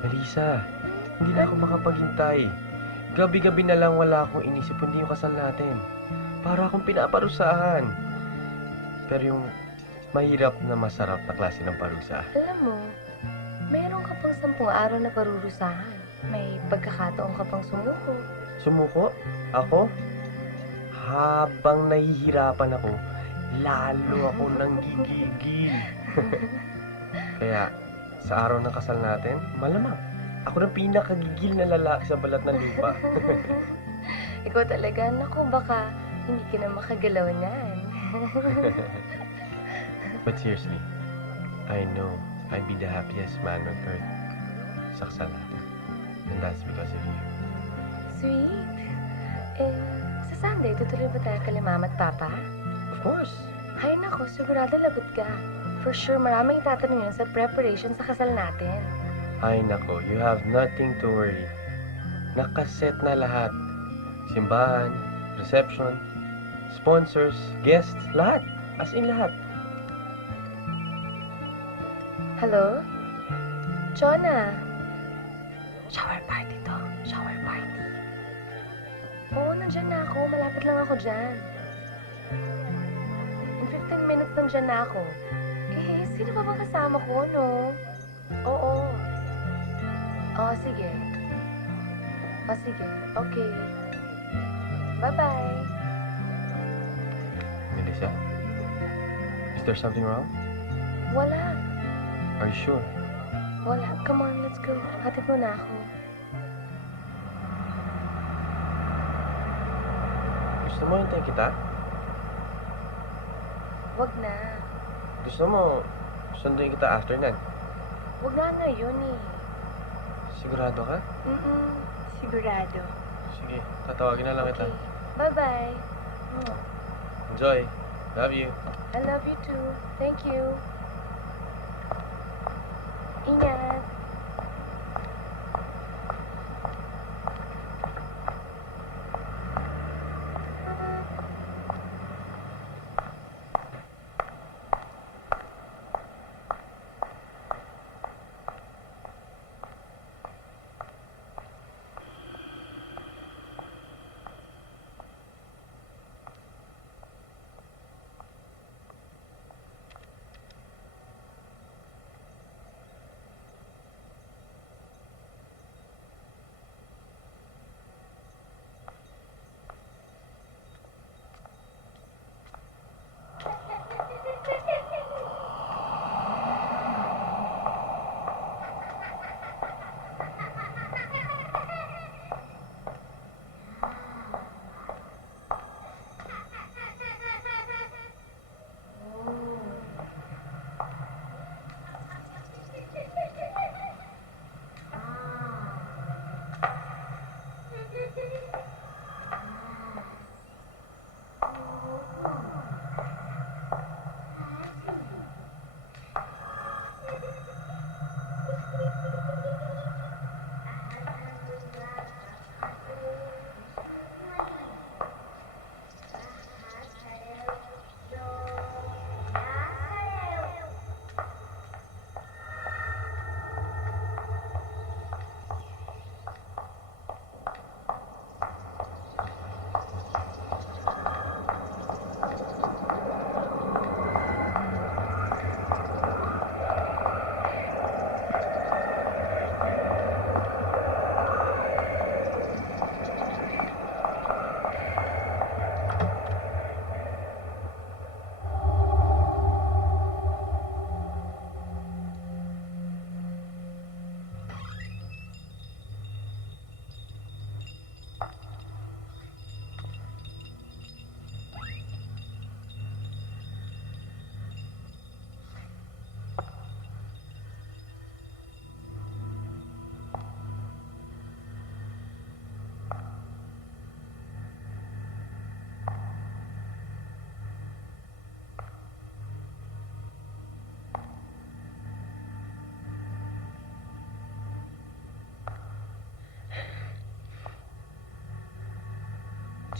Melissa, hindi na ako makapaghintay. Gabi-gabi na lang wala akong inisip kundi yung kasal natin. Para akong pinaparusahan. Pero yung mahirap na masarap na klase ng parusa. Alam mo, meron ka pang 10 araw na parurusahan. May pagkakataon ka pang sumuko. Sumuko? Ako? Habang nahihirapan ako, lalo ako nang gigigil. Kaya, sa araw ng kasal natin, malamang, ako ng pinakagigil na lalaki sa balat ng lupa. Ikaw talaga, naku, baka hindi ka na makagalaw niyan. But seriously, I know I'd be the happiest man on earth sa kasal natin. And that's because of you. Sweet. Eh, sa Sunday, tutuloy ba tayo kay Mama at Papa? Of course! Ay, naku, sigurado lagot ka. For sure, maraming itatanong yun sa preparation sa kasal natin. Ay nako, you have nothing to worry. Nakaset na lahat. Simbahan, reception, sponsors, guests, lahat. As in lahat. Hello? Jonah? Shower party to. Shower party. Oo, nandyan na ako. Malapit lang ako dyan. In 15 minutes nandyan na ako. Eh, sino ba bang kasama ko, no? Oo. Oo, sige. O, sige. Okay. Bye-bye. Melissa, is there something wrong? Wala. Are you sure? Wala. Come on, let's go. Hatid mo na ako. Gusto mo hintayin kita? Wag na. Gusto mo sunduin kita after nan? Wag na ngayon eh. Sigurado ka? Sigurado. Sige, tatawagin na lang kita. Okay. Bye-bye. Enjoy. Love you. I love you too. Thank you. Ingat.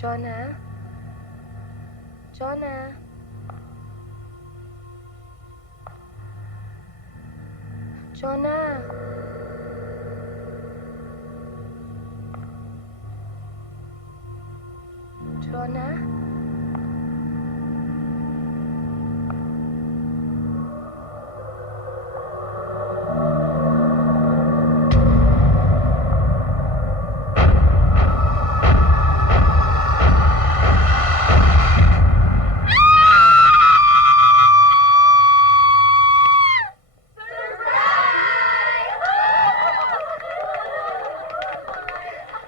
Jonah? Jonah? Jonah? Rona?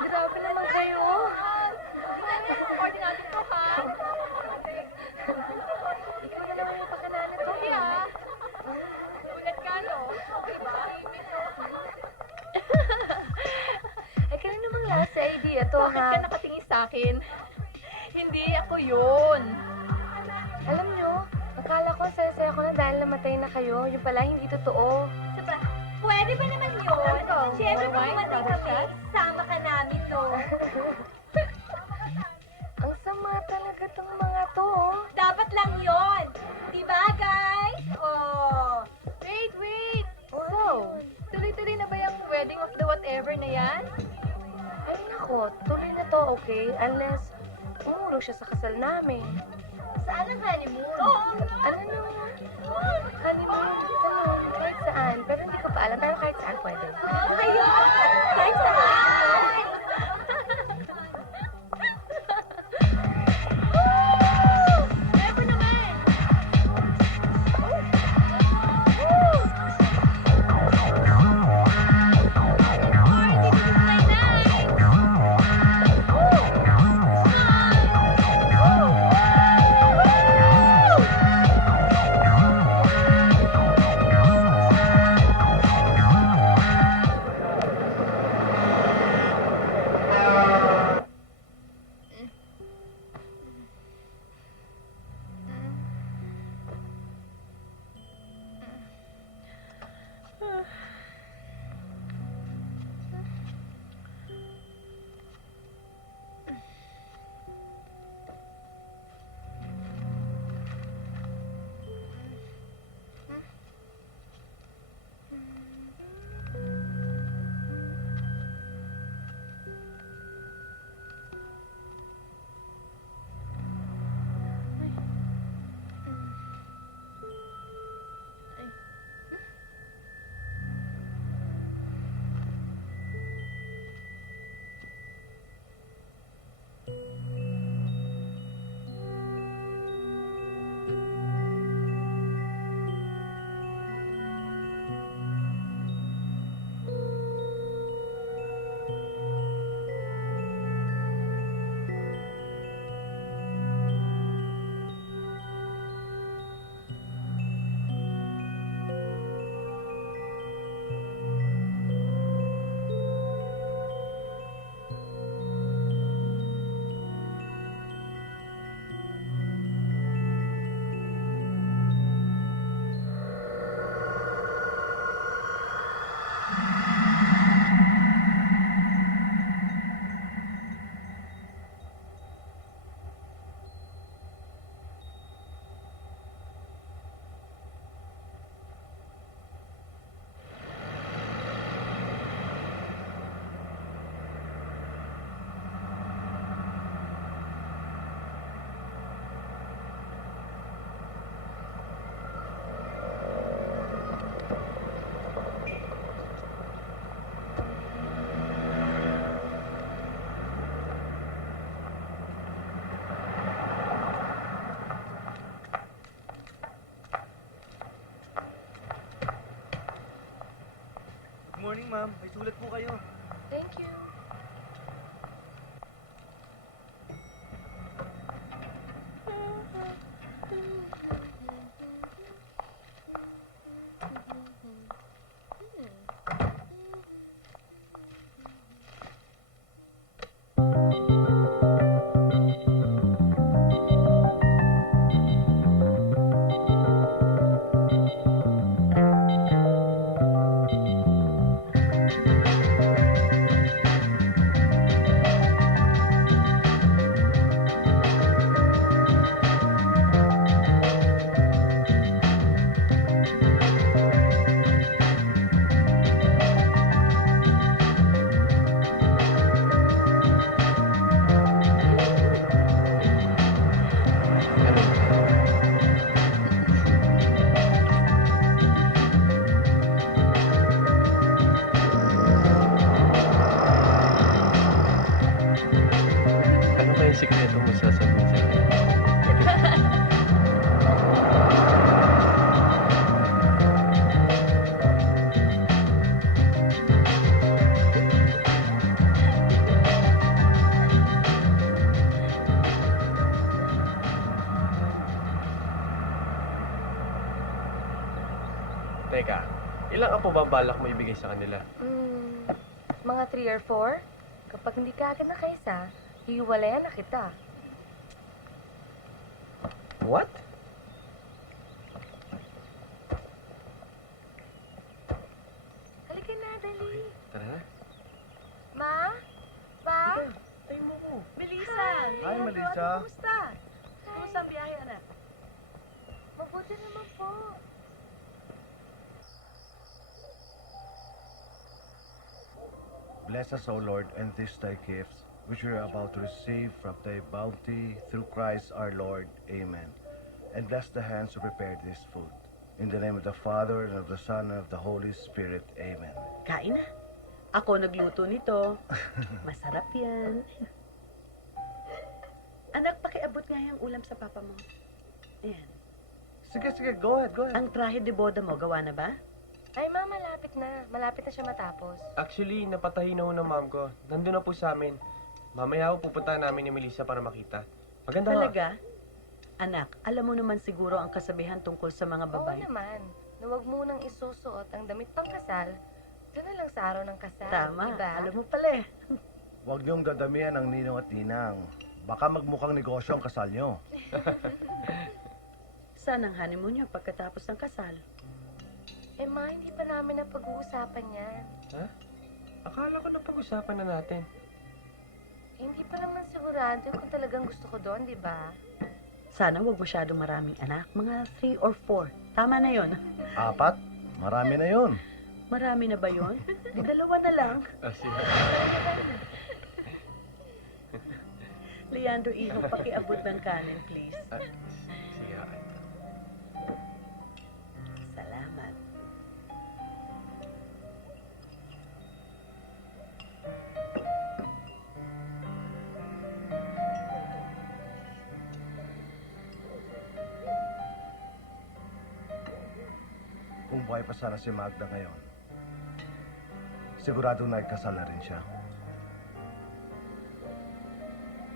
Grabe naman kayo. Recording natin to, ha? Ikaw na naman yung pakilala to. Sorry, ah. Ulat ka, no? Diba? Ay, kaya namang last idea to, Bakit ha? ka nakatingin sa akin? Hindi ako yun. Alam nyo, akala ko saya-saya ko na dahil namatay na kayo. Yung pala, hindi totoo. Saba, pwede ba naman yun? Siyempre, pag dumating kami, sama ka namin, no? Ang sama talaga tong mga to, oh. Dapat lang yun. Diba, guys? Oh. Wait. So, tuloy-tuloy na ba yung wedding of the whatever na yan? Ay, nako, tuloy na to, okay? Unless, umulong siya sa kasal namin. Saan ang honeymoon? Oo nga. Ano nung honeymoon? Ano, kahit saan. Pero hindi ko pa alam. Pero kahit saan pwede. Ayun! Kahit saan! Never naman! Party to the night! Morning, ma'am. May sulat po kayo. Thank you. po ba balak mo ibigay sa kanila? Mga 3 or 4? Kapag hindi ka agad nakaisa, hiwalayan na kita. What? Halika na, dali. Tara na. Ma? Pa? Ay mo ko. Melissa! Hi, Melissa. Kumusta? Kumusta ang biyahe, anak? Mabuti naman po. Bless us, O Lord, and this thy gifts, which we are about to receive from thy bounty through Christ our Lord. Amen. And bless the hands who prepared this food. In the name of the Father, and of the Son, and of the Holy Spirit. Amen. Kain na. Ako nagluto nito. Masarap yan. Anak, pakiabot nga yung ulam sa papa mo. Ayan. Sige, go ahead. Ang trahe de boda mo, gawa na ba? Ay, ma, malapit na. Malapit na siya matapos. Actually, napatahin na ho ng mom ko. Nandun na po sa amin. Mamaya ho pupunta namin ni Melissa para makita. Maganda nga. Talaga? Anak, alam mo naman siguro ang kasabihan tungkol sa mga Oo babae. naman. Na huwag munang isusuot ang damit pang kasal. Doon na lang sa araw ng kasal. Tama, Diba? alam mo pala eh. Huwag niyong dadamihan ang ninong at ninang. Baka magmukhang negosyo ang kasal niyo. Saan ang honeymoon niyo pagkatapos ng kasal? Eh, ma, hindi pa namin na pag-uusapan yan. Akala ko na pag-usapan na natin. Eh, hindi pa naman sigurado kung talagang gusto ko doon, di ba? Sana wag masyadong maraming anak. Mga 3 or 4. Tama na yon. 4? Marami na yun. Marami na ba yon? Di 2 na lang. Sige. Leandro, iho, pakiabot ng kanin, please. Sige. Salamat. Kung buhay pa sana si Magda ngayon, siguradong nagkasal na rin siya.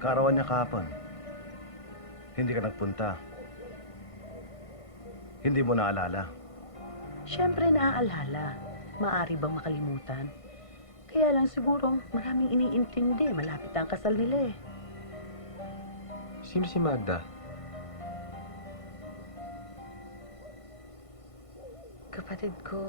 Karawan niya kahapon. Hindi ka nagpunta. Hindi mo naalala. Siyempre naaalala. Maari bang makalimutan? Kaya lang siguro maraming iniintindi. Malapit na ang kasal nila eh. Sino si Magda? Kapatid ko.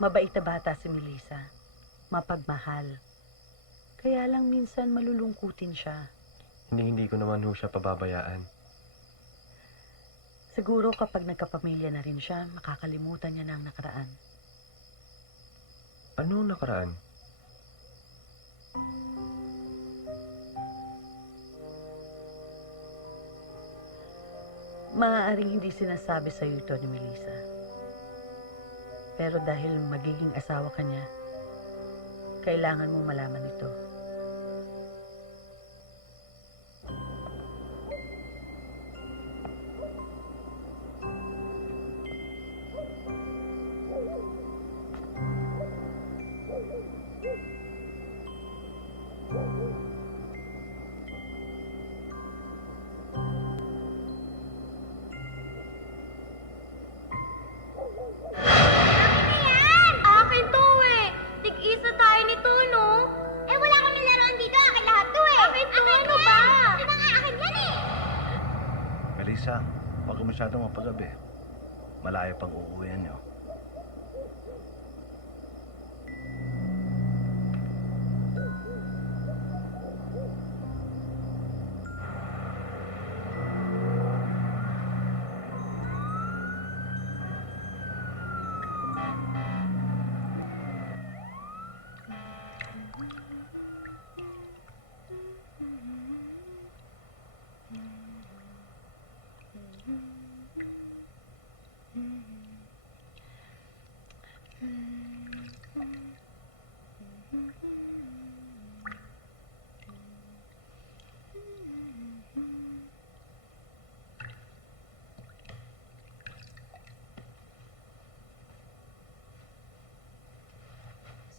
Mabait na bata si Melissa. Mapagmahal. Kaya lang minsan malulungkutin siya. Hindi ko naman ho siya pababayaan. Siguro kapag nagkapamilya na rin siya, makakalimutan niya na ang nakaraan. Ano ang nakaraan? Maaaring hindi sinasabi sa iyo ito ni Melissa. Pero dahil magiging asawa ka niya, kailangan mong malaman ito. Akin to eh! Tig-isa tayo nito, no? Eh, wala kami laruan dito. Akin lahat to eh. Akin to, ano ba? Mga akin yan eh. Melissa, huwag ka masyadong mapagabi. Malayo pang uuwihan niyo.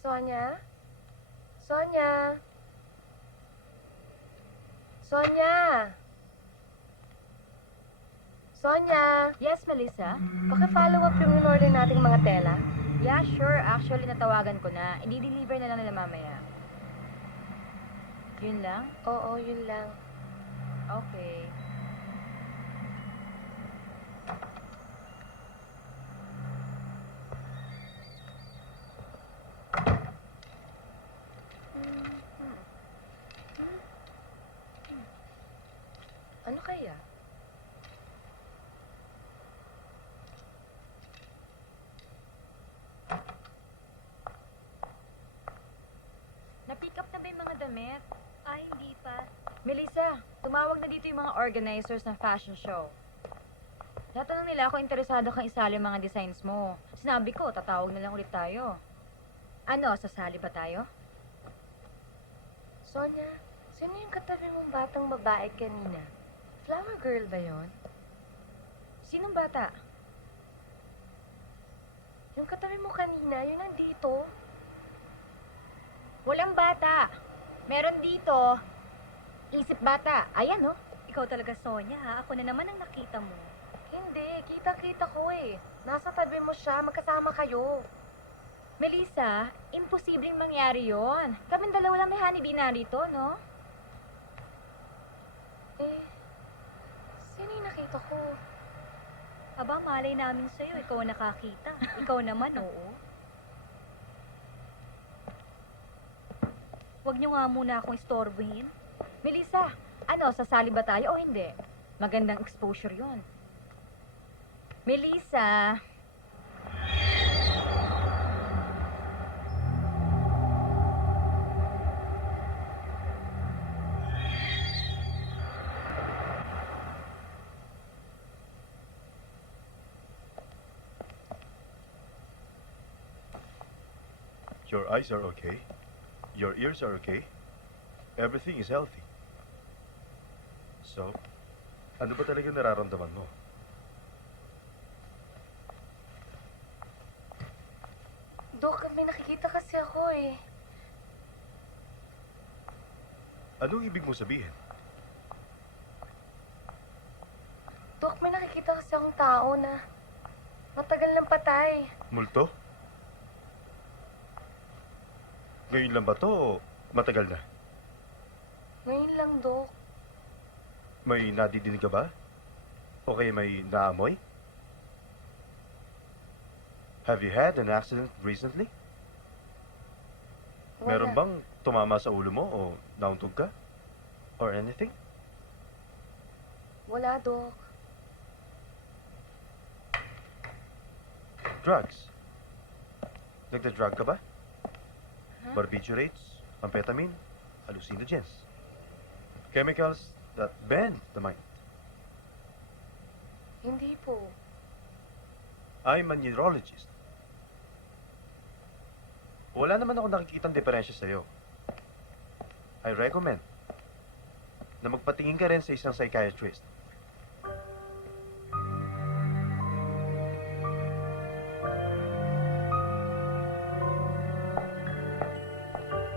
Sonia? Sonia? Sonia? Sonia? Yes, Melissa? Paki-follow up yung in-order nating mga tela. Yeah, sure. Actually, natawagan ko na. I-deliver na lang nila mamaya. Yun lang? Oo, yun lang. Okay. Ano kaya? Na-pick up na ba yung mga damit? Ay, hindi pa. Melissa, tumawag na dito yung mga organizers ng fashion show. Natanong nila kung interesado kang isali yung mga designs mo. Sinabi ko, tatawag na lang ulit tayo. Ano, sasali ba tayo? Sonia, sino yung katabi mong batang babae kanina? Flower girl ba yon? Sinong bata? Yung katabi mo kanina, yun nandito. Walang bata. Meron dito. Isip bata. Ayan, oh. Ikaw talaga, Sonia, ha? Ako na naman ang nakita mo. Hindi, kita-kita ko eh. Nasa tabi mo siya, magkasama kayo. Melissa, imposibleng mangyari yon. Kaming dalawa lang may honeybee narito, no? Eh, sino yung nakita ko? Aba, malay namin sa'yo. Ikaw ang nakakita. Ikaw naman, oo. Huwag niyo nga muna akong istorbohin. Melissa, ano, sasali ba tayo o hindi? Magandang exposure yon. Melissa! Your eyes are okay. Your ears are okay. Everything is healthy. So, ano ba talaga nararamdaman mo? Dok, may nakikita kasi ako eh. Anong ibig mo sabihin? Dok, may nakikita kasi akong tao na matagal nang patay. Multo? Ngayon lang ba to o matagal na? Ngayon lang, Dok. May nadidinig ka ba? O kaya may naamoy? Have you had an accident recently? Meron bang tumama sa ulo mo o nauntog ka? Or anything? Wala, Dok. Drugs? Nagda-drug ka ba? Barbiturates, amphetamine, hallucinogens. Chemicals that bend the mind. Hindi po. I'm a neurologist. Wala naman ako nakikitang diferensya sa'yo. I recommend na magpatingin ka rin sa isang psychiatrist.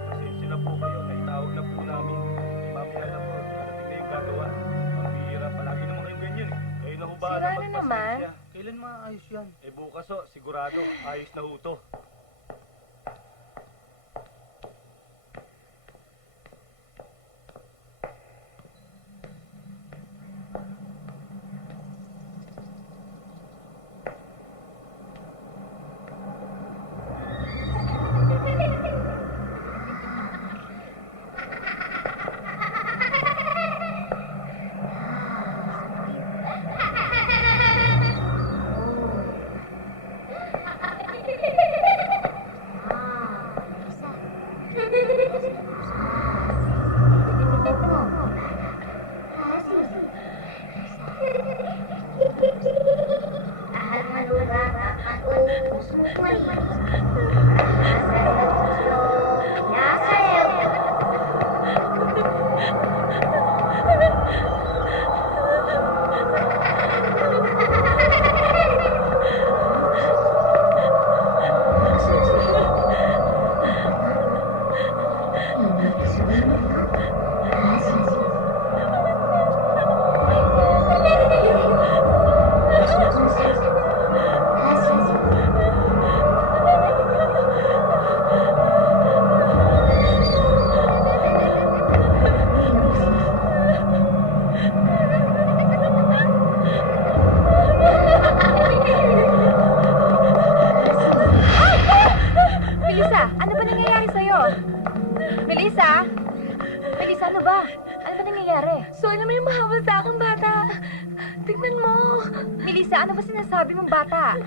Pasensya na po kayo, naitawag na po namin. Mamaya na po, darating na yung gagawa. Ang bihira, palagi naman kayong ganyan eh. Kayo na ho ba Sira na naman. Kailan maayos yan? Eh bukas ho, sigurado, ayos na ho to. Melissa, ano ba nangyayari sa'yo? Melissa? Melissa, ano ba? Ano ba nangyayari? Soy na may mahabol sa akong bata. Tignan mo. Melissa, ano ba sinasabi mong bata?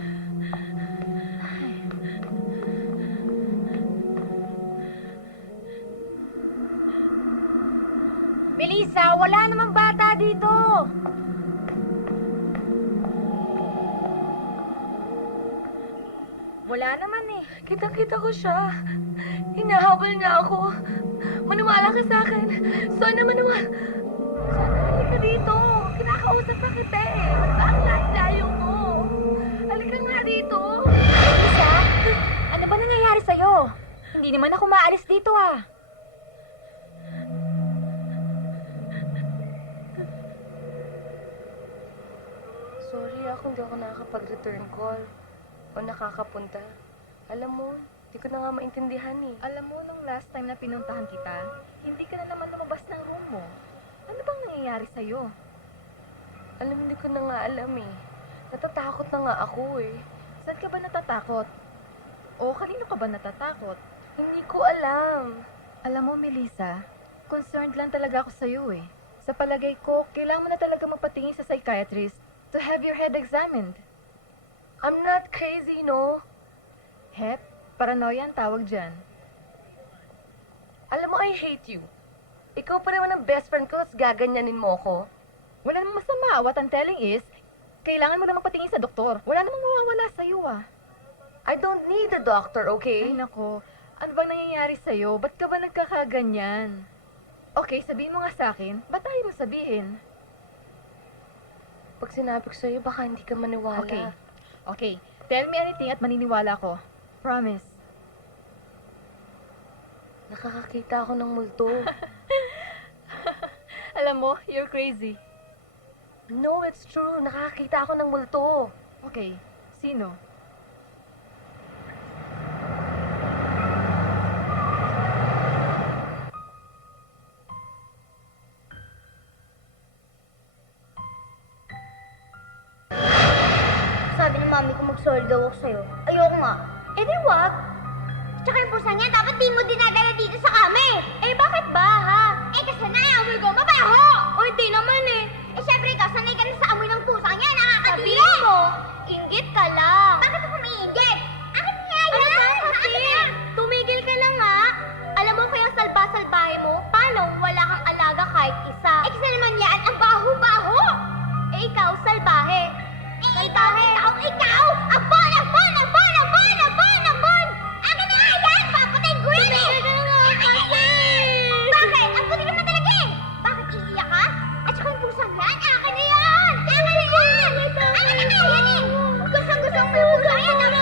Melissa, wala namang bata dito! Wala naman eh. Kitang-kita ko siya. Hinahabol niya ako. Maniwala ka sa akin. Soy na maniwala. Sana halika dito. Kinakausap na kita eh. Ba't ba ang layo mo? Halika nga dito. Melissa, ano ba nangyayari sa'yo? Hindi naman ako maalis dito ah. Sorry kung hindi ako nakakapag-return call o nakakapunta. Alam mo, hindi ko na nga maintindihan eh. Alam mo, nung last time na pinuntahan kita, hindi ka na naman lumabas ng room mo. Ano bang nangyayari sa'yo? Alam, hindi ko na nga alam eh. Natatakot na nga ako eh. Saan ka ba natatakot? O kanino ka ba natatakot? Hindi ko alam. Alam mo, Melissa, concerned lang talaga ako sa'yo eh. Sa palagay ko, kailangan mo na talaga magpatingin sa psychiatrist to have your head examined. I'm not crazy, no? Hep, paranoia ang tawag dyan. Alam mo, I hate you. Ikaw pa naman ang best friend ko, tapos gaganyanin mo ko. Wala namang masama. What I'm telling is, kailangan mo namang patingin sa doktor. Wala namang mawawala sa'yo ah. I don't need a doctor, okay? Ay nako, ano bang nangyayari sa'yo? Ba't ka ba nagkakaganyan? Okay, sabihin mo nga sa akin. Ba't tayo mo sabihin? Pag sinabi ko sa'yo, baka hindi ka maniwala. Okay. Okay. Tell me anything at maniniwala ko. Promise. Nakakakita ako ng multo. Alam mo, you're crazy. No, it's true. Nakakakita ako ng multo. Okay. Sino? Sabi ni mami ko mag-sorry daw ako sa'yo. Ayoko nga. Eh di wag. Tsaka yung pusa niya, dapat di mo dinadala dito sa kami. Eh bakit ba, ha? Eh kasi naamoy ko mabaho. O hindi naman eh. Eh syempre ikaw, sanay ka na sa amoy ng pusa niya. Nakakadiri. Sabihin mo, inggit ka lang. Bakit ako may inggit? Akin nga yan. Ano ba kasi? Tumigil ka lang nga. Alam mo kaya salba-salbahe mo, paano wala kang alaga kahit isa? Eh kasi naman yan, ang baho-baho. Eh ikaw, salbahe. Eh ikaw! Ang bon! Akin na nga yan! Papatayin ko yan eh! Bakit? Ang puti naman talaga eh! Bakit iiyak ka? At saka yung pusang yan, akin na yan! Akin na yan! Akin na nga yan eh! Gustong-gusto mo yung pusang yan! Ang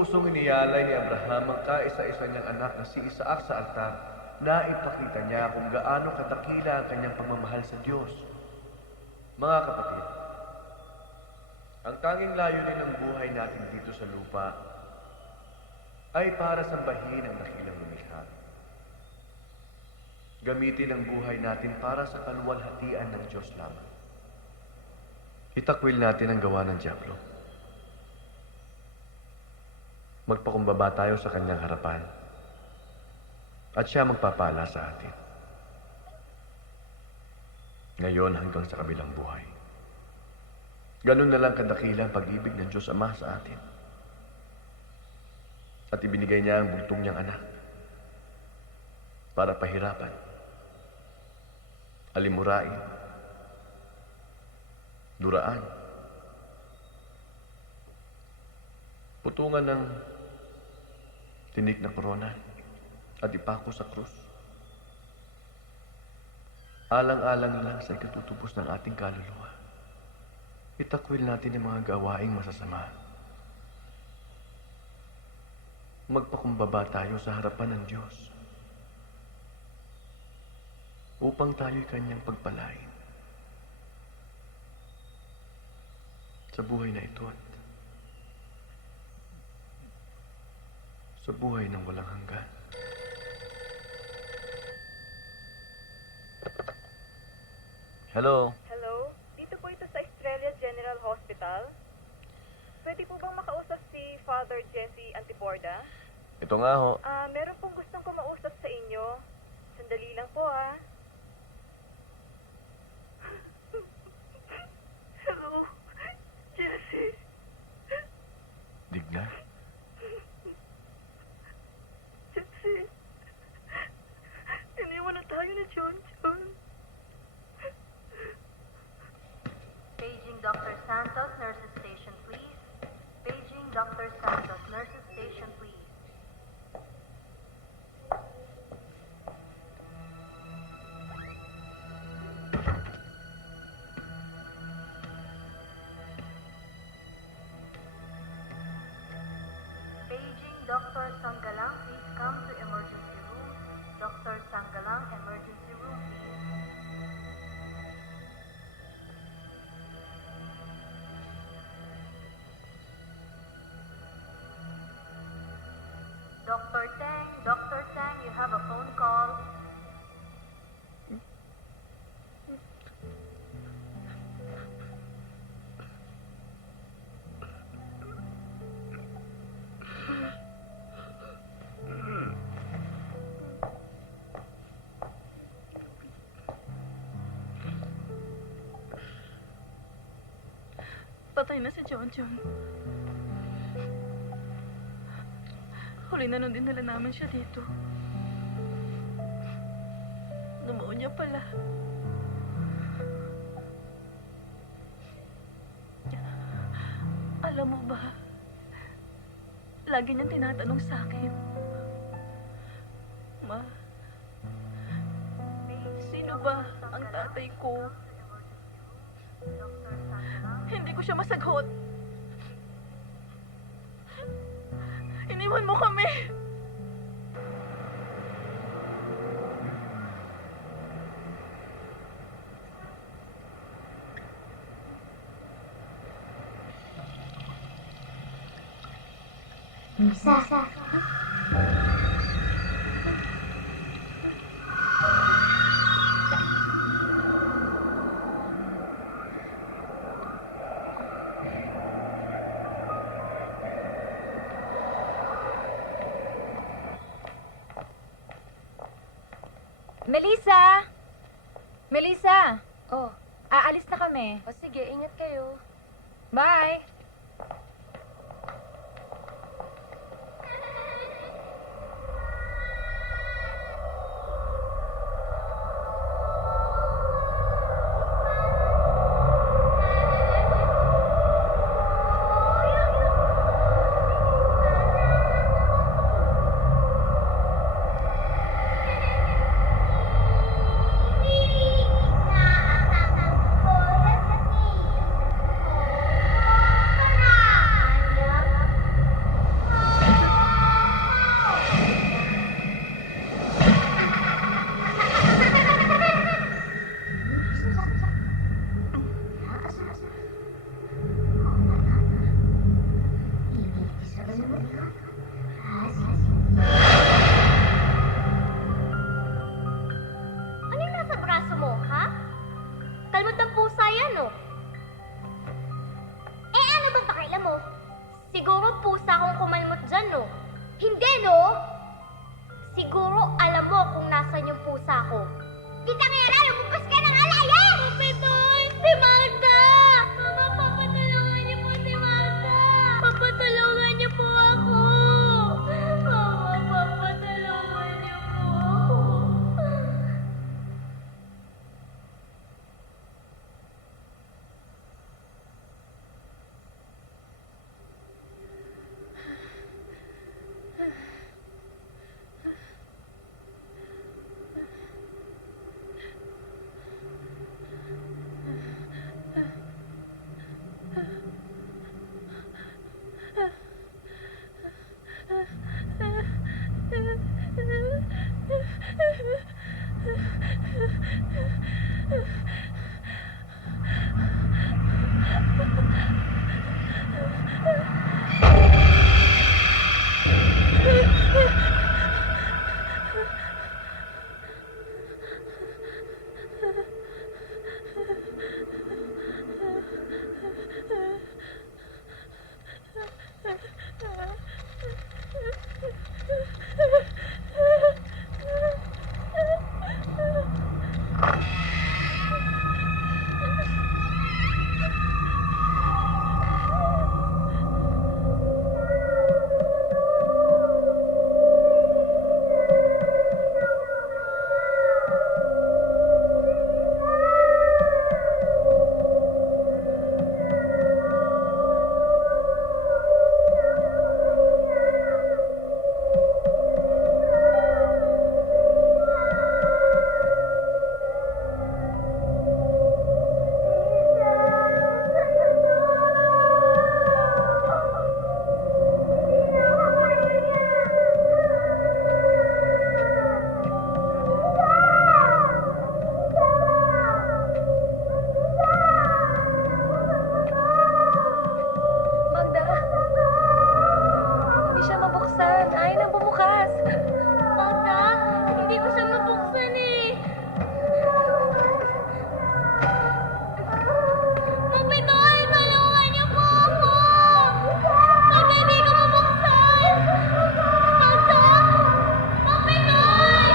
pusong iniyalay ni Abraham ang kaisa-isa niyang anak na si Isaac sa altar, na ipakita niya kung gaano katakila ang kanyang pagmamahal sa Diyos. Mga kapatid, ang tanging layunin ng buhay natin dito sa lupa ay para sambahin ang dakilang lumikha. Gamitin ang buhay natin para sa kaluwalhatian ng Diyos lamang. Itakwil natin ang gawa ng Diablo. Magpakumbaba tayo sa kanyang harapan at siya magpapala sa atin. Ngayon hanggang sa kabilang buhay. Ganun na lang kadakila ang pag-ibig ng Diyos Ama sa atin. At ibinigay niya ang bugtong niyang anak para pahirapan, alimurain, duraan, putungan ng tinik na korona at ipako sa krus. Alang-alang lang sa ikatutubos ng ating kaluluwa. Itakwil natin ang mga gawaing masasama. Magpakumbaba tayo sa harapan ng Diyos upang tayo'y kanyang pagpalain sa buhay na ito at sa buhay ng walang hanggan. Hello? Hello? Dito po ito sa Estrella General Hospital. Pwede po bang makausap si Father Jesse Antiborda? Ito nga ho. Meron pong gustong kumausap sa inyo. Sandali lang po, ha? Hello? Jesse? Digna? Jesse? Iniwan na tayo ni John John. Paging Dr. Santos, nurses station, please. Paging Dr. Santos, nurses station, please. Paging Dr. Sanggalang, please come to emergency room. Dr. Sanggalang, emergency room, please. Dr. Tang, you have a phone call. Patay na si John John. Huli na nung dinala namin siya dito. Pneumonia pala. Alam mo ba, lagi niyang tinatanong sa akin, Ma, sino ba ang tatay ko? Hindi ko siya masagot. Iniwan mo kami. Lisa. Melissa! Melissa! Oh, Aalis na kami. o sige, ingat kayo. Bye! Siguro pusa akong kumalmot dyan, no? Hindi, no? Siguro alam mo kung nasan yung pusa ko. Kita nga, lumabas ka ng alayan! Papitoy! Si Magda! Mama, papatulungan niyo po si Magda! Papatulungan niyo po ako! Mama, papatulungan niyo po ako! Magda! Hindi siya mabuksan. Ayaw nang bumukas. Magda, hindi ko siya mabuksan eh. Mapitoy, tulungan niyo po ako! Magda, hindi ko mabuksan! Magda! Mapitoy!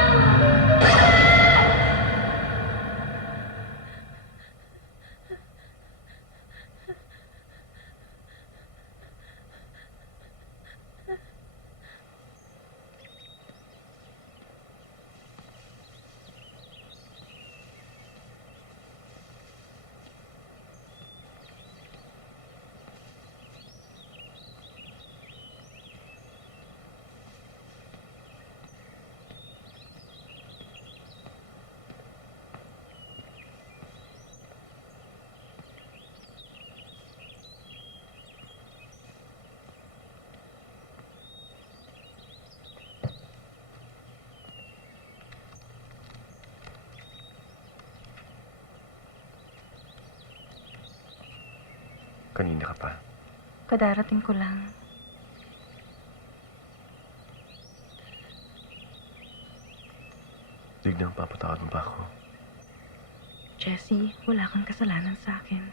Kanina ka pa. Kadarating ko lang. Dignang papatawad mo ba ako? Jessie, wala kang kasalanan sa akin.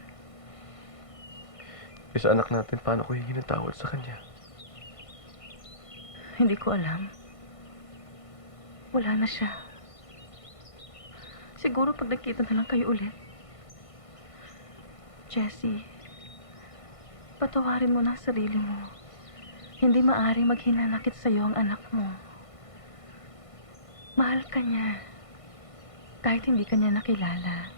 Sa anak natin, paano ko hingin ng tawad sa kanya? Hindi ko alam. Wala na siya. Siguro pag nagkita na lang kayo ulit. Jessie, patawarin mo na ang sarili mo. Hindi maaring maghinanakit sa'yo ang anak mo. Mahal ka niya. Kahit hindi ka niya nakilala.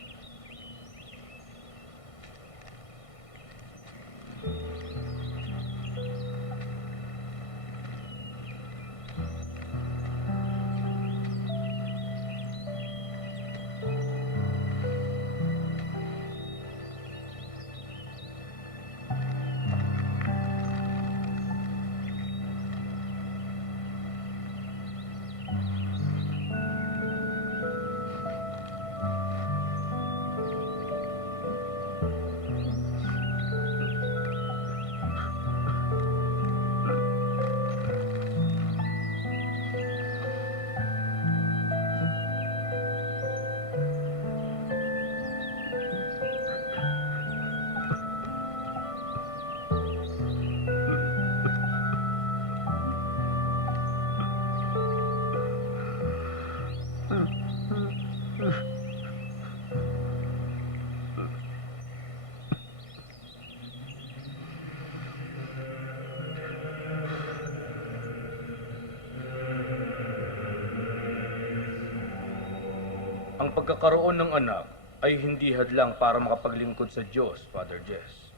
Ang pagkakaroon ng anak ay hindi hadlang para makapaglingkod sa Diyos, Father Jess.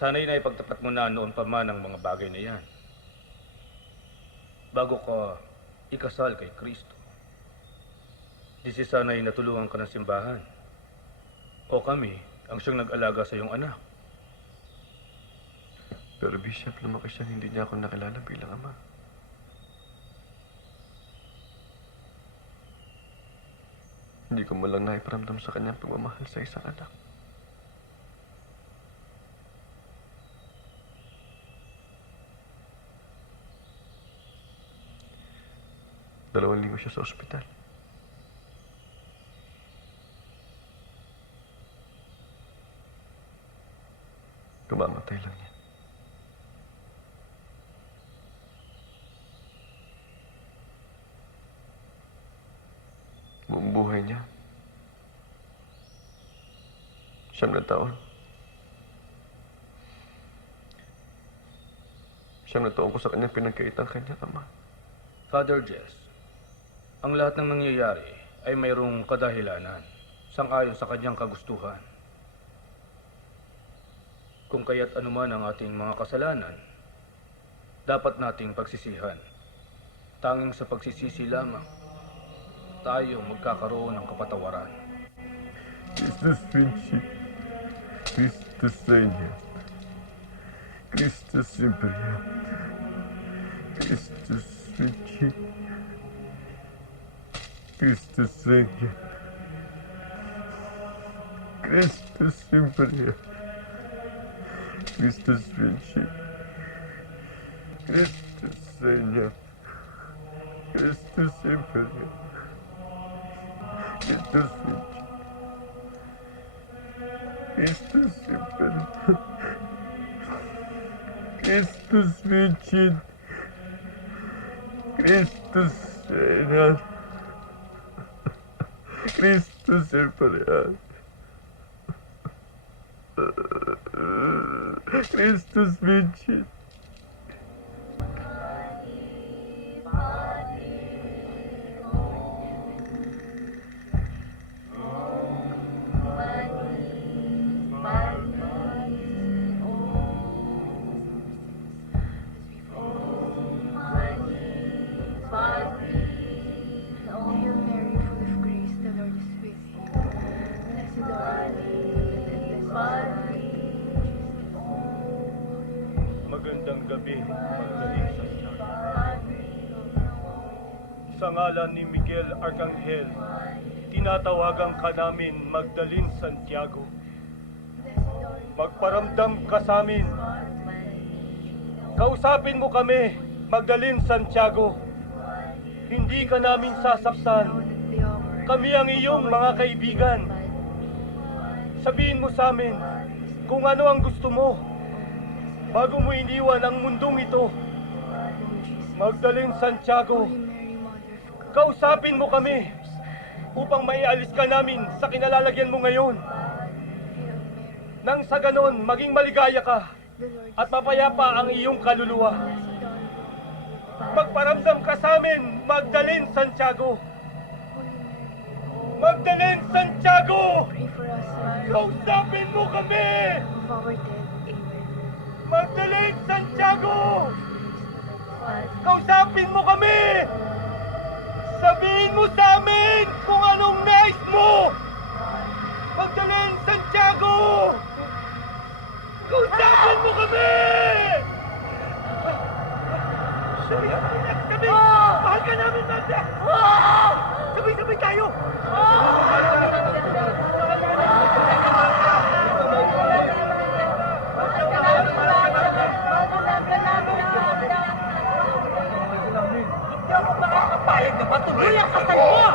Sana'y naipagtapat mo na noon pa man ang mga bagay na yan. Bago ka ikasal kay Kristo. Di si sana'y natulungan ka ng simbahan. O kami ang siyang nag-alaga sa iyong anak. Pero Bishop, lumaki siya, hindi niya ako nakilala bilang ama. Hindi ko man lang naiparamdam sa kanyang pagmamahal sa isang anak. Dalawang linggo siya sa ospital. Kumamatay lang niya. Buong buhay niya. 9 na taon. 9 na taon ko sa kanya pinagkaitan kanyang ama. Father Jess, ang lahat ng nangyayari ay mayroong kadahilanan sang-ayon sa kanyang kagustuhan. Kung kaya't anuman ang ating mga kasalanan, dapat nating pagsisihan. Tanging sa pagsisisi lamang, tayo magkakaroon ng kapatawaran. Christus Vinci, Christus Regna, Christus Imperial, Christus Vinci, Christus Regna, Christus Imperial, Christus Vinci, Christus Regna, Christus Imperial, Christus Vinci, Christus Imperial, Christus Vinci, Christus Regna, Christus Imperial, Christus Vinci. Magandang gabi, Magdaling Santiago. Sa ngalan ni Miguel Arcangel, tinatawagan ka namin Magdalene Santiago. Magparamdam ka sa amin. Kausapin mo kami, Magdalene Santiago. Hindi ka namin sasaktan. Kami ang iyong mga kaibigan. Sabihin mo sa amin kung ano ang gusto mo bago mo iniwan ang mundong ito. Magdalene Santiago, kausapin mo kami upang maialis ka namin sa kinalalagyan mo ngayon. Nang sa ganon, maging maligaya ka at mapayapa ang iyong kaluluwa. Magparamdam ka sa amin, Magdalene Santiago. Magdalene Santiago! Kausapin mo kami! Magdalene Santiago! Kausapin mo kami! Sabihin mo sa amin kung anong nais mo! Magdalene Santiago! Kausapin mo kami! Sabihin kami! Mahal ka namin, Magda! Sabay-sabay tayo! Hindi ako makakapayag na matuloy ang kasal mo!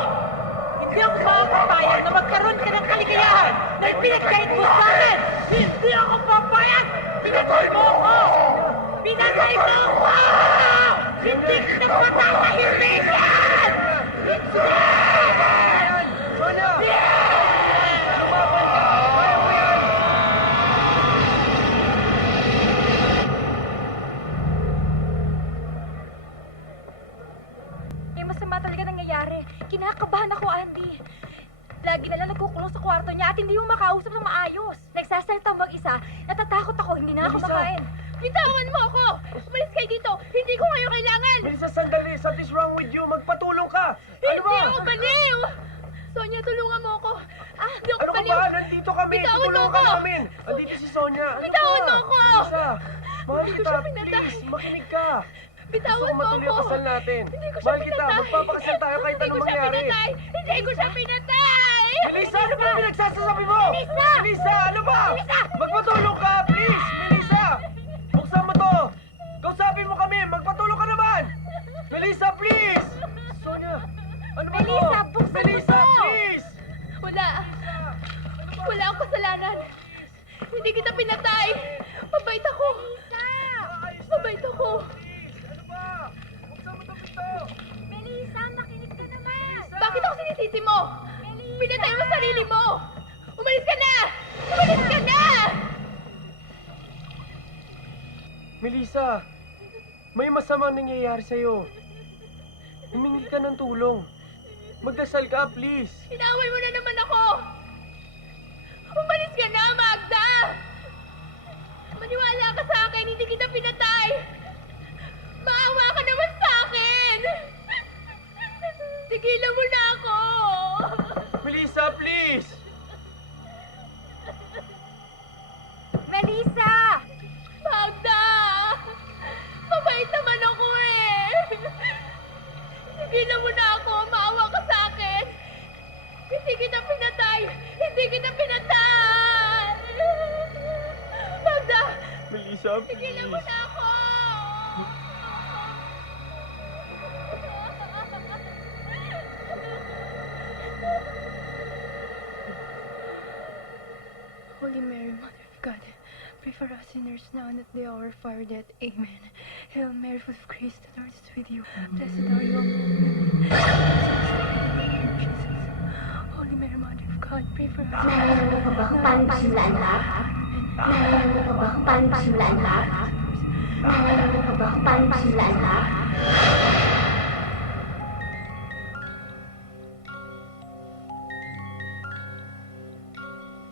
Hindi ako makakapayag na magkaroon ka ng kaligayahan na ipinagkait mo sa akin! Hindi ako papayag! Pinatay mo ako! Pinatay mo ako! Hindi kita patatahimikan! Masama talaga nangyayari. kwarto niya at hindi mo makausap ng maayos. Nagsasalita mag-isa, natatakot ako, hindi na ako Melissa! makain. Bitawan mo ako! Umalis kayo dito! Hindi ko kayo kailangan! Melissa, sandali! Something's wrong with you! Magpatulong ka! Ano Hindi ba? ako baliw! Sonia, tulungan mo ako! Hindi ako Ano ka baliw! ba? Nandito kami! Bitawan mo Tutulungan ka ako! namin! Andito si Sonia! Ano Bitawan ba? mo ako! Melissa! Mahal Hindi ko kita! siya pinatay. Please! Makinig ka! Gusto Bitawan ko mo matuloy ang ako! kasal natin! Hindi ko siya Mahal kita! pinatay! Magpapakasal tayo kahit Hindi anong ko siya mangyari! pinatay! Hindi ko siya pinatay! Melissa! Ano ba pinagsasasabi mo? Melissa! Melissa! Ano ba? Melissa! Magpatulong ka! Please! Melissa! Buksan mo to! Kausapin mo kami! Magpatulong ka naman! Melissa, please! Sonia! Ano ba to? Melissa, buksan mo Melissa, to! please! Wala! Wala akong kasalanan! Hindi kita pinatay! Mabait ako! Mabait ako! Ano ba? Buksan mo to, pinto! Melissa, makinig ka naman! Bakit ako sinisisi mo? Pinatay mo sarili mo! Umalis ka na! Umalis ka na! Melissa! May masamang nangyayari sa'yo. Humingi ka ng tulong. Magdasal ka, please. Inaway mo na naman ako! Umalis ka na, Magda! Maniwala ka sa akin, hindi kita pinatay! Maawa ka naman sa akin! Tigilan mo na ako! Melissa, please! Melissa! Magda! Mabait naman ako eh! Tigilan mo na ako, maawa ka sa akin! Hindi kita pinatay! Hindi kita pinatay! Magda! Melissa, Tigilan mo please. na ako! Holy Mary, Mother of God, pray for us sinners now and at the hour of our death. Amen. Hail Mary, full of grace, the Lord is with you. Blessed are you among women. Jesus. Holy Mary, Mother of God, pray for us. Naalala mo pa ba kung paano pagsimulaan ha? Naalala mo pa ba kung paano pagsimulaan ha? Naalala mo pa ba kung paano pagsimulaan ha?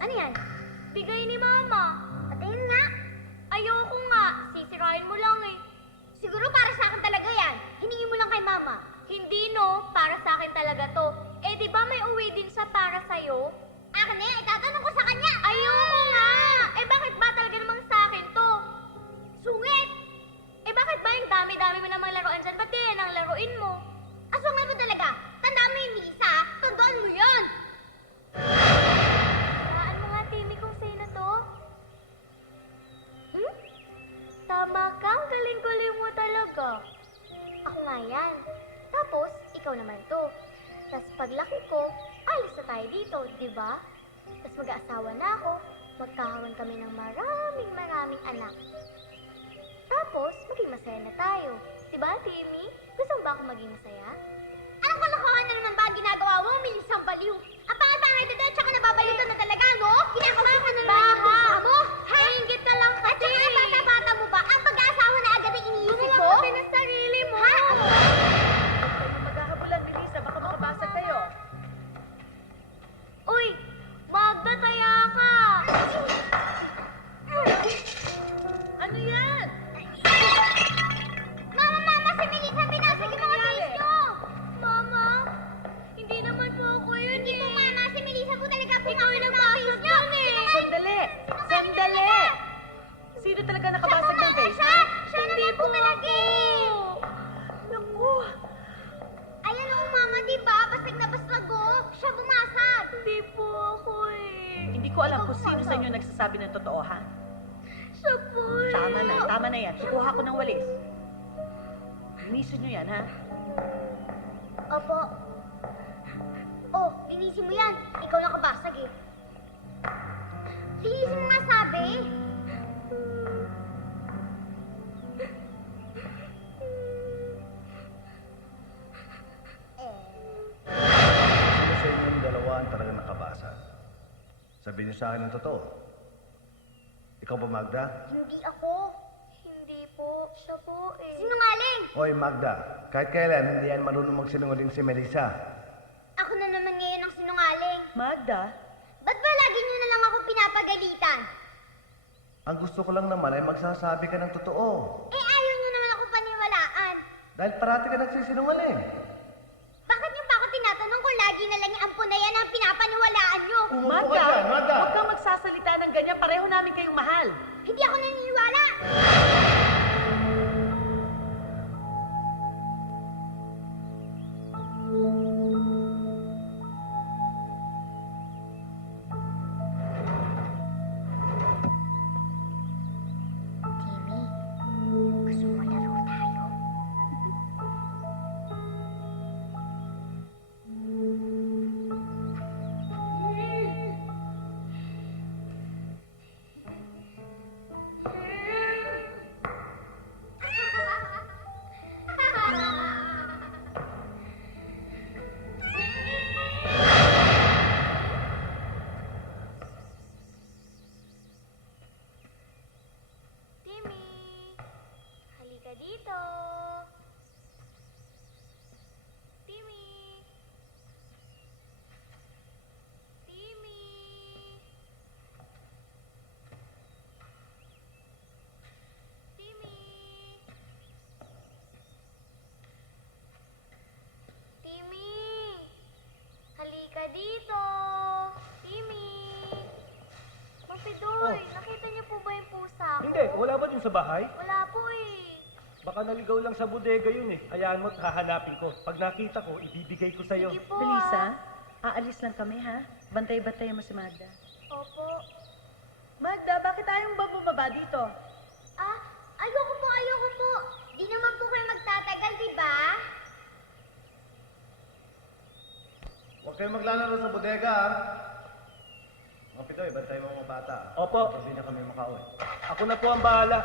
Ano yan? Bigay ni Mama. Patayin nga. Ayoko nga. Sisirain mo lang eh. Siguro para sa akin talaga yan. Hiningi mo lang kay Mama. Hindi no, para sa akin talaga to. Eh di ba may uwi din sa para sa'yo? Akin na yan, itatanong ko sa kanya. Ayoko nga. Eh bakit ba talaga namang sa akin to? Sungit. Eh bakit ba yung dami-dami mo namang laruan dyan? Ba't yan ang laruin mo? Sungit mo talaga. Tandaan mo yung Lisa. Tandaan mo yun. Saan mo nga, Timmy, kung sa'yo na to? Hmm? Tama ka, ang galing-galing mo talaga. Ako nga yan. Tapos, ikaw naman to. Tapos paglaki ko, alis na tayo dito, di ba? Tapos mag-aasawa na ako, magkakaroon kami ng maraming anak. Tapos, maging masaya na tayo. Di ba, Timmy? Gusto mo ba ako maging masaya? Anong kalokohan na naman ba ang ginagawa mo, Melisang Baliw? Ang pangit-pangit na tsaka nababalito na talaga, no? Kinakabahan ka na naman yung pusa mo? Nainggit ka lang kasi. At saka ang bata-bata mo ba, ang pag-aasawa na agad ang iniisip ko? Gumawa ka ng sarili mo. Ha? Magkakabulan, Melissa. Baka makabasag kayo. Uy! Magda, taya ka! Ano yan? Mama! Si Melissa, binasag yung mga face nyo! Mama! Hindi naman po ako yun. Hindi po, Mama. Si Melissa po talaga pumasok ng mga face nyo. Sandali! Sandali! Sino talaga nakabasag ng face? Siya naman po talaga eh! Naku! Ayan o, Mama, di ba? Basag na basag o. Siya bumasag. Hindi po ako eh. Hindi ko alam kung sino sa inyo nagsasabi ng totoo, ha? Siya po eh. Tama na yan. Kukuha ko ng walis. Linisin nyo yan, ha? Opo. Oh, linisin mo yan. Ikaw nakabasag eh. Linisin mo nga sabi. Sino sa inyong dalawa ang talagang nakabasag? Sabihin niyo sa akin ang totoo. Ikaw ba, Magda? Hindi ako. Hindi po. Siya po eh. Sinungaling! Hoy, Magda. Kahit kailan, hindi yan marunong magsinungaling si Melissa. Ako na naman ngayon ang sinungaling. Magda? Ba't Ang gusto ko lang naman ay magsasabi ka ng totoo. Eh, ayaw niyo naman ako paniwalaan. Dahil parati ka nagsisinungaling. Bakit niyo pa ako tinatanong kung lagi na lang yung ampun na yan ang pinapaniwalaan niyo? Umupo ka dyan, Magda! Huwag kang magsasalita ng ganyan. Pareho namin kayong mahal. Hindi ako naniniwala. Timmy, gusto mo laro tayo? Timmy, halika dito. Timmy. Timmy. Timmy. Timmy. Halika dito. Timmy. Mapidoy, nakita niyo po ba yung pusa ko? Hindi, wala ba dun sa bahay? Wala po eh. Baka naligaw lang sa bodega yun eh. Hayaan mo't hahanapin ko. Pag nakita ko, ibibigay ko sa'yo. Sige po Melissa, aalis lang kami ha. Bantay-bantay mo si Magda. Opo. Magda, bakit tayong bababa dito? Ah, ayoko po. Di naman po kayo magtatagal, di ba? Huwag kayong maglalaro sa bodega, ha? Mga Pitoy, bantay mo mga bata. Opo. Hindi na kami makauwi. Ako na po ang bahala.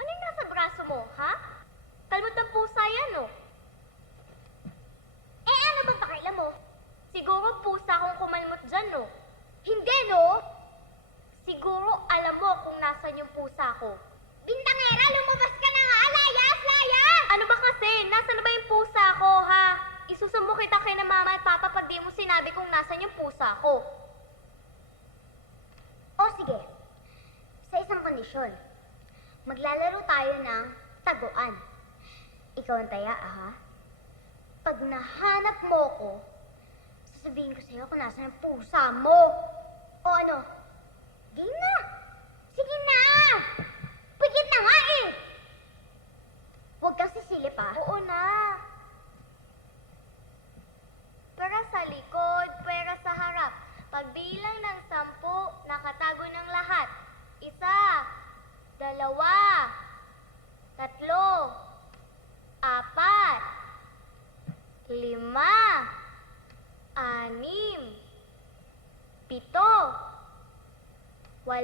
Ano yung nasa braso mo, ha? Kalmot ng pusa yan, no? Eh, ano bang pakialam mo? Siguro pusa kung kumalmot dyan, no? Hindi, no? Siguro alam mo kung nasan yung pusa ko. Bintangera, lumabas ka na nga! Layas! Ano ba kasi? Nasaan na ba yung pusa ko, ha? Isusumo kita kay na mama at papa pag di mo sinabi kung nasan yung pusa ko. O sige, sa isang kondisyon. Maglalaro tayo ng taguan. Ikaw ang taya, ha? Pag nahanap mo ko, sasabihin ko sa'yo kung nasaan ang pusa mo. O ano? Game na! Sige na! Pigit na nga eh! Huwag kang sisilip, ha? Oo na. Pera sa likod, pera sa harap. Pagbilang ng 10, nakatago ng lahat. 1, 2, 3, 4, 5, 6, 7, 8, 9,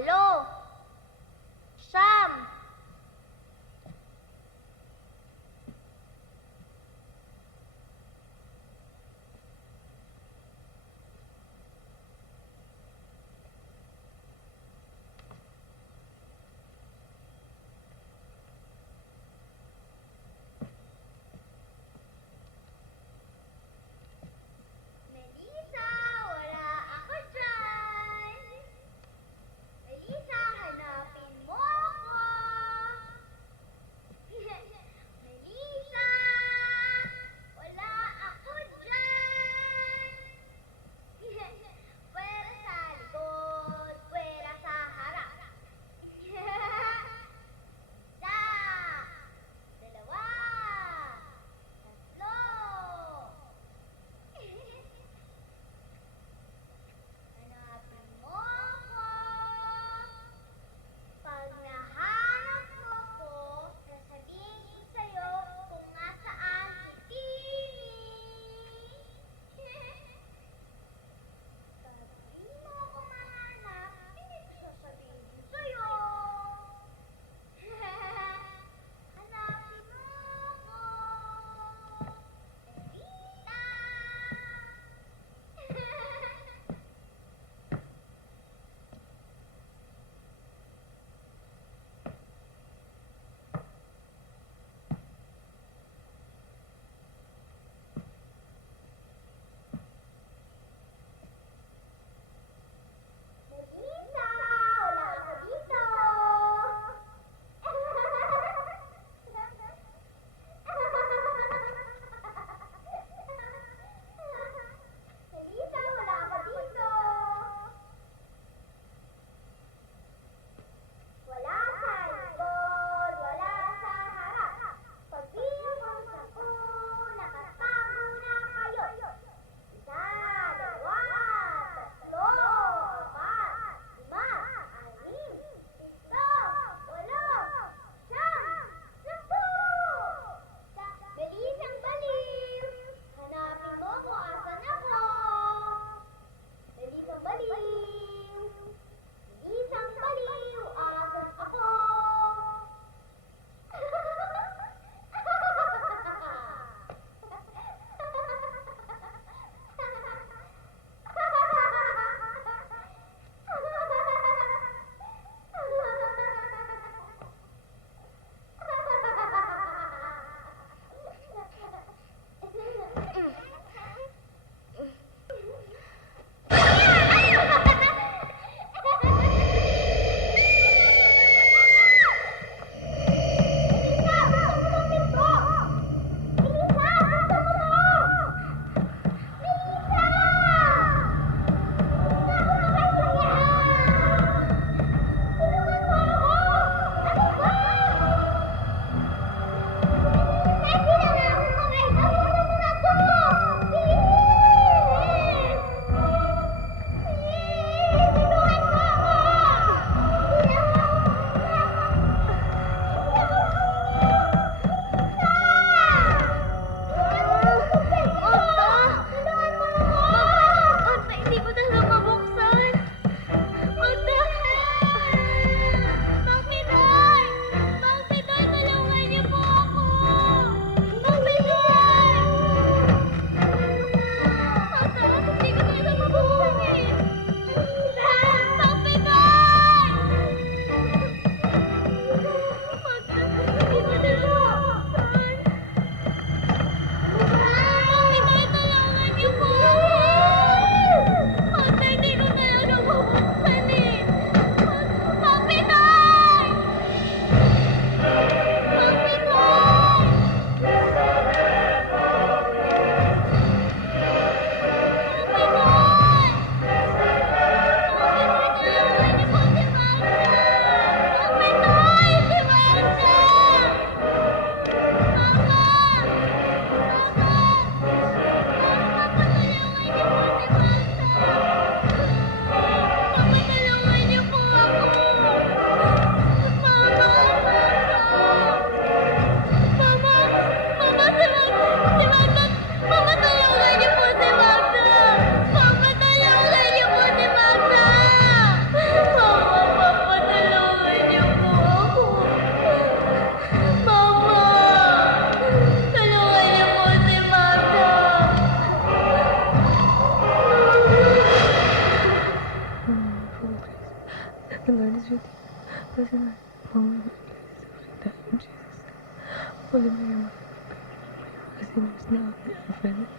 Holy Mary, Mother of God, sinners now and at the hour of our death.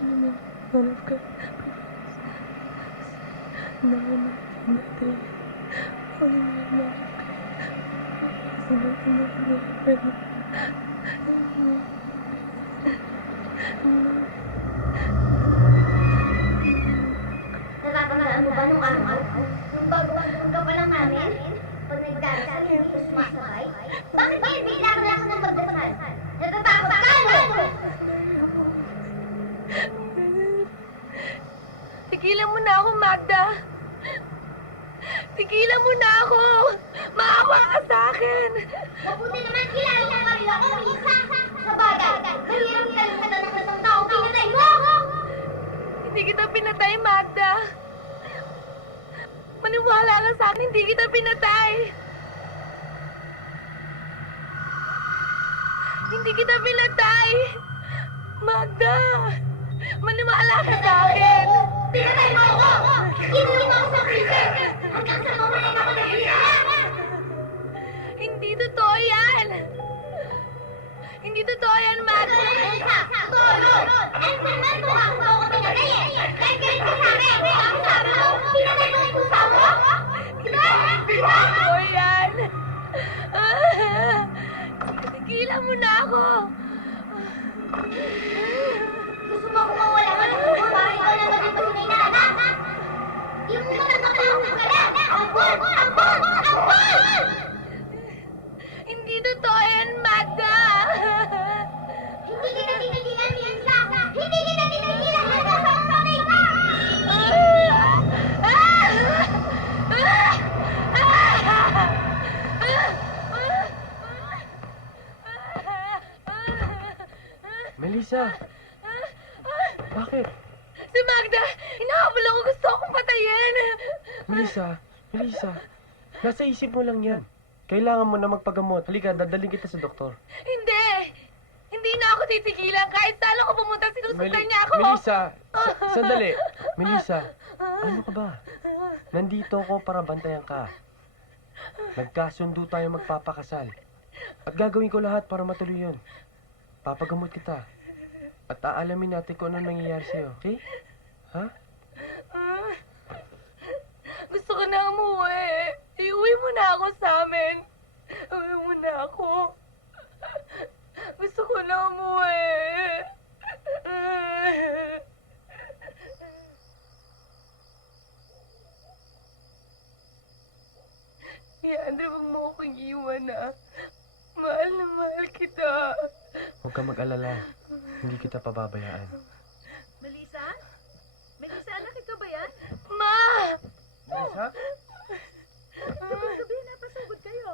Holy Mary, Mother of God, now and at the hour. Holy Mary, Mother of God, sinners now and at the hour. Natatandaan mo ba nung araw? Nung bago-bago ka pa lang namin? Pag nagdarasal, hindi ko sumasabay? Bakit ba yung bigla ka lang ng magdasal? Natatakot ka, no? Tigilan mo na ako, Magda. Tigilan mo na ako. Maawa ka sa akin. Mabuti naman kilala mo pa rin ako, Lisa. Sa bagay, mahirap kalimutan ng isang tao, pinatay mo ako! Hindi kita pinatay, Magda. Maniwala ka sa akin, hindi kita pinatay. Hindi kita pinatay. Magda, maniwala ka sa akin. Pinatay mo ako! Inuwi mo ako sa freezer! Hanggang sa mawalan ako ng hila! Hindi totoo yan. Hindi totoo yan, Magda. Lisa, totoo yun! Ang naman mo ako ako pinatay eh! Kahit galit ka sa akin! Ang sabi mo, pinatay mo yung pusa mo? Diba? Diba? Totoo yan. Tigilan mo na ako. Gusto mo akong mawala ka ng buko para ikaw na maging pasinay na anak? Di mo naman mapahusap ka na! Ampun! Ampun! Ampun! Hindi totoo yan, Magda. Hindi kita tinigilan, Lisa! Hindi kita tinigilan hanggang sa mamatay ka! Melissa! Bakit? Si Magda, hinahabol ako, gusto akong patayin. Melissa, nasa isip mo lang yan. Kailangan mo na magpagamot. Halika, dadalhin kita sa doktor. Hindi na ako titigilan. Kahit saan ako pumunta, sinusundan niya ako. Melissa, sandali. Melissa, ano ka ba? Nandito ako para bantayan ka. Nagkasundo tayo magpapakasal. At gagawin ko lahat para matuloy yun. Papagamot kita. At aalamin natin kung ano nangyayari sa'yo, okay? Ha? Gusto ko na umuwi. Iuwi mo na ako sa amin. Uwi mo na ako. Gusto ko na umuwi. Leandro, huwag mo akong iwan na. Mahal na mahal kita. Huwag ka mag-alala. Hindi kita pababayaan. Melissa? Melissa, anak, ikaw ba yan? Ma! Melissa? Kapag gabi, napasugod kayo.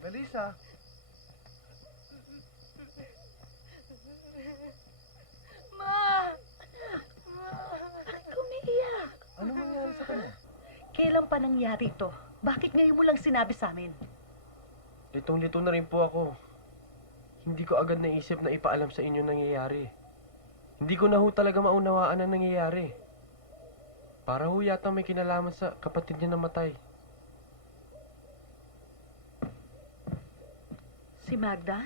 Melissa? Ma! Bakit ka umiiyak? Ano nangyari sa kanya? Kailan pa nangyari ito? Bakit ngayon mo lang sinabi sa amin? Litong-lito na rin po ako. Hindi ko agad naisip na ipaalam sa inyo nangyayari. Hindi ko na ho talaga maunawaan ang nangyayari. Para ho yata may kinalaman sa kapatid niya na matay. Si Magda?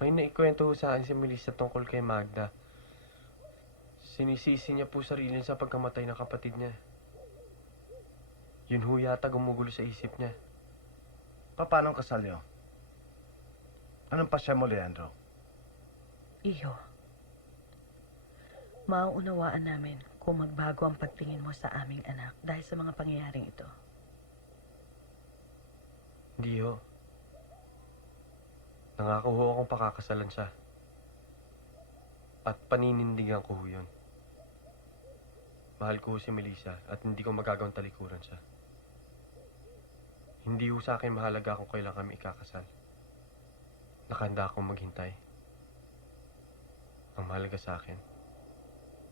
May naikwento ho sa akin si Melissa tungkol kay Magda. Sinisisi niya po sarili niya sa pagkamatay ng kapatid niya. Yun ho yata gumugulo sa isip niya. Paano ang kasal niyo? Anong pasya mo, Leandro? Iyo. Mauunawaan namin kung magbago ang pagtingin mo sa aming anak dahil sa mga pangyayaring ito. Hindi ho. Nangako ho akong pakakasalan siya. At paninindigan ko ho yun. Mahal ko ho si Melissa at hindi ko magagawang talikuran siya. Hindi ho sa akin mahalaga kung kailan kami ikakasal. Nakahanda akong maghintay. Ang mahalaga sa akin,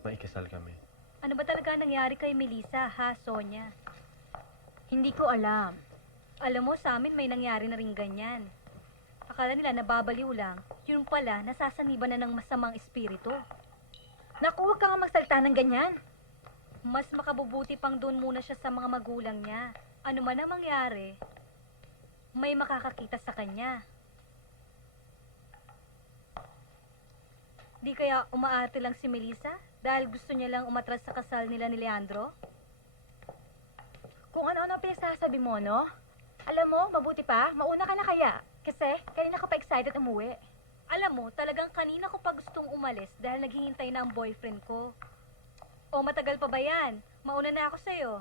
maikasal kami. Ano ba talaga nangyari kay Melissa, ha, Sonia? Hindi ko alam. Alam mo, sa amin may nangyari na rin ganyan. Akala nila nababaliw lang. Yun pala, nasasaniban na ng masamang espiritu. Naku, huwag ka nga magsalita ng ganyan. Mas makabubuti pang doon muna siya sa mga magulang niya. Ano man ang mangyari, may makakakita sa kanya. Di kaya umaarte lang si Melissa dahil gusto niya lang umatras sa kasal nila ni Leandro? Kung ano-ano pinagsasabi mo, no? Alam mo, mabuti pa, mauna ka na kaya. Kasi, kanina ka pa excited umuwi. Alam mo, talagang kanina ko pa gustong umalis dahil naghihintay na ang boyfriend ko. O matagal pa ba yan? Mauna na ako sa'yo.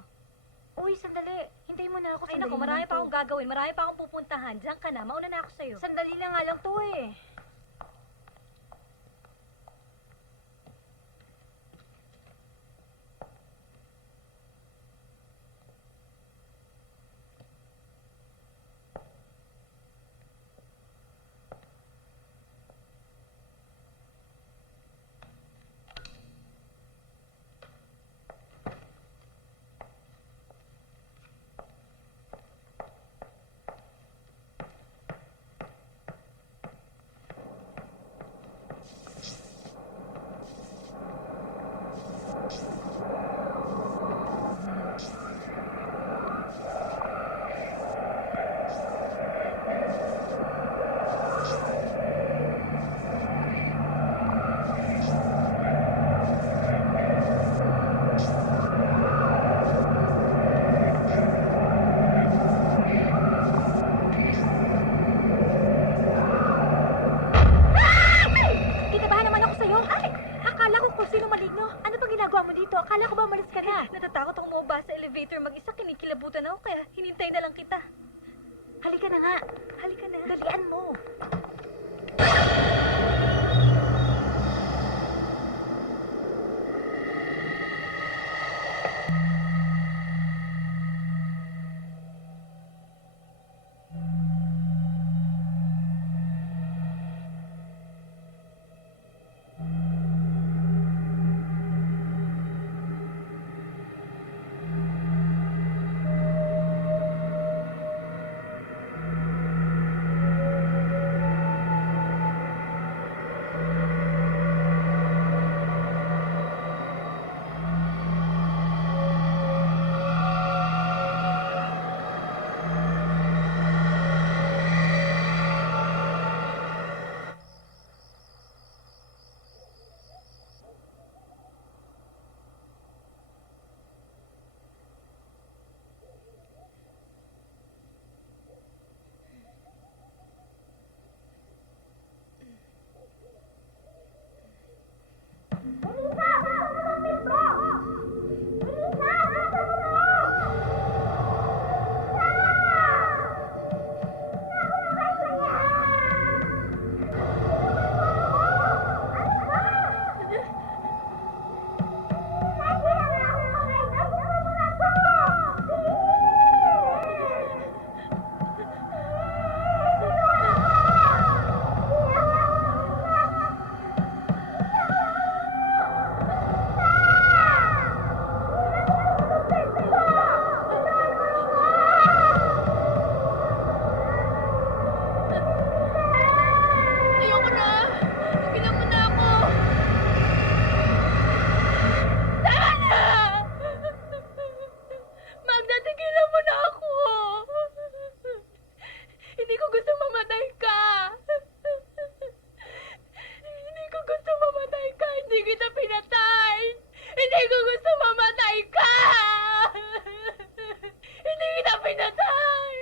Uy, sandali. Hintayin mo na ako. Ay Sandali naku, naman marami pa to. akong gagawin, marami pa akong pupuntahan. Diyan ka na, mauna na ako sa'yo. Sandali na nga lang to eh. Kinabahan naman ako sa'yo. Ay! Akala ko kung sino maligno. Ano bang ginagawa mo dito? Akala ko ba umalis ka na? Natatakot akong bumaba sa elevator mag-isa, kinikilabutan ako, kaya hinintay na lang kita. Halika na nga. Halika na. Dalian mo. Ayoko na! Tigilan mo na ako! Tama na! Magda, tigilan mo na ako! Hindi ko gusto mamatay ka! Hindi ko gusto mamatay ka! Hindi kita pinatay! Hindi ko gusto mamatay ka! Hindi kita pinatay!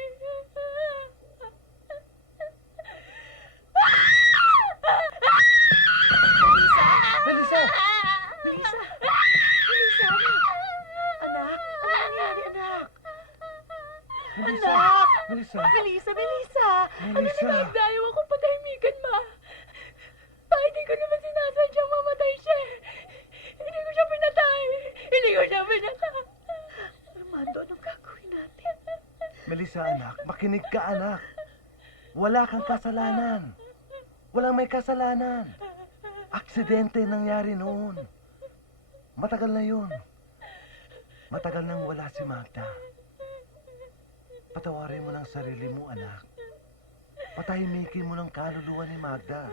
Melissa! Melissa! Melissa! Anak! Ano nangyari, anak? Melissa! Anak! Melissa! Melissa! Melissa! Ano Melissa! ni Magda? Ayaw akong patahimikan, ma. Bakit hindi ko naman sinasadyang mamatay siya? Hindi ko siya pinatay! Hindi ko siya pinatay! Armando, anong gagawin natin? Melissa, anak, makinig ka, anak. Wala kang kasalanan. Walang may kasalanan. Aksidente nangyari noon. Matagal na yun. Matagal nang wala si Magda. Patawarin mo ng sarili mo, anak. Patahimikin mo ng kaluluwa ni Magda.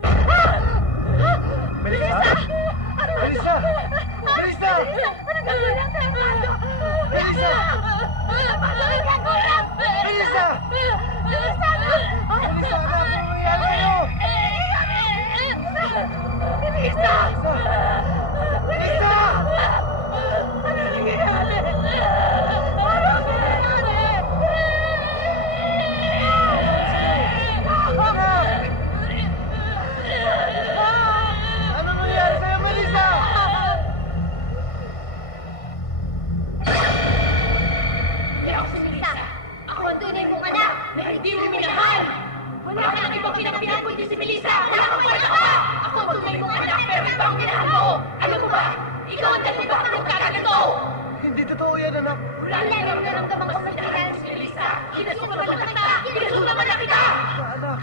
Ah! Melissa! Melissa! Ano gagawin natin, Amado? Melissa! Amado, ano gagawin natin? Melissa! Melissa, anak! Melissa, anak! Ano nangyari sa'yo? Melissa! Melissa! Ano nangyayari? Ano nangyayari? Ano nangyari sa'yo, Melissa? Hindi ako si Melissa. Ako ang tunay mong anak na hindi mo minahal. Wala ka nang ibang pinapihan kundi si Melissa. Wala kang pagkaka. Ako ang tunay mong anak pero iba ang minahal mo. Alam mo ba? Ikaw ang dalubak ng kaganito. Hindi totoo yan, anak. Wala nang naramdaman ko sa kailangan si Melissa. Kinasukan mo lang kita. Kinasukan mo lang kita. Anak!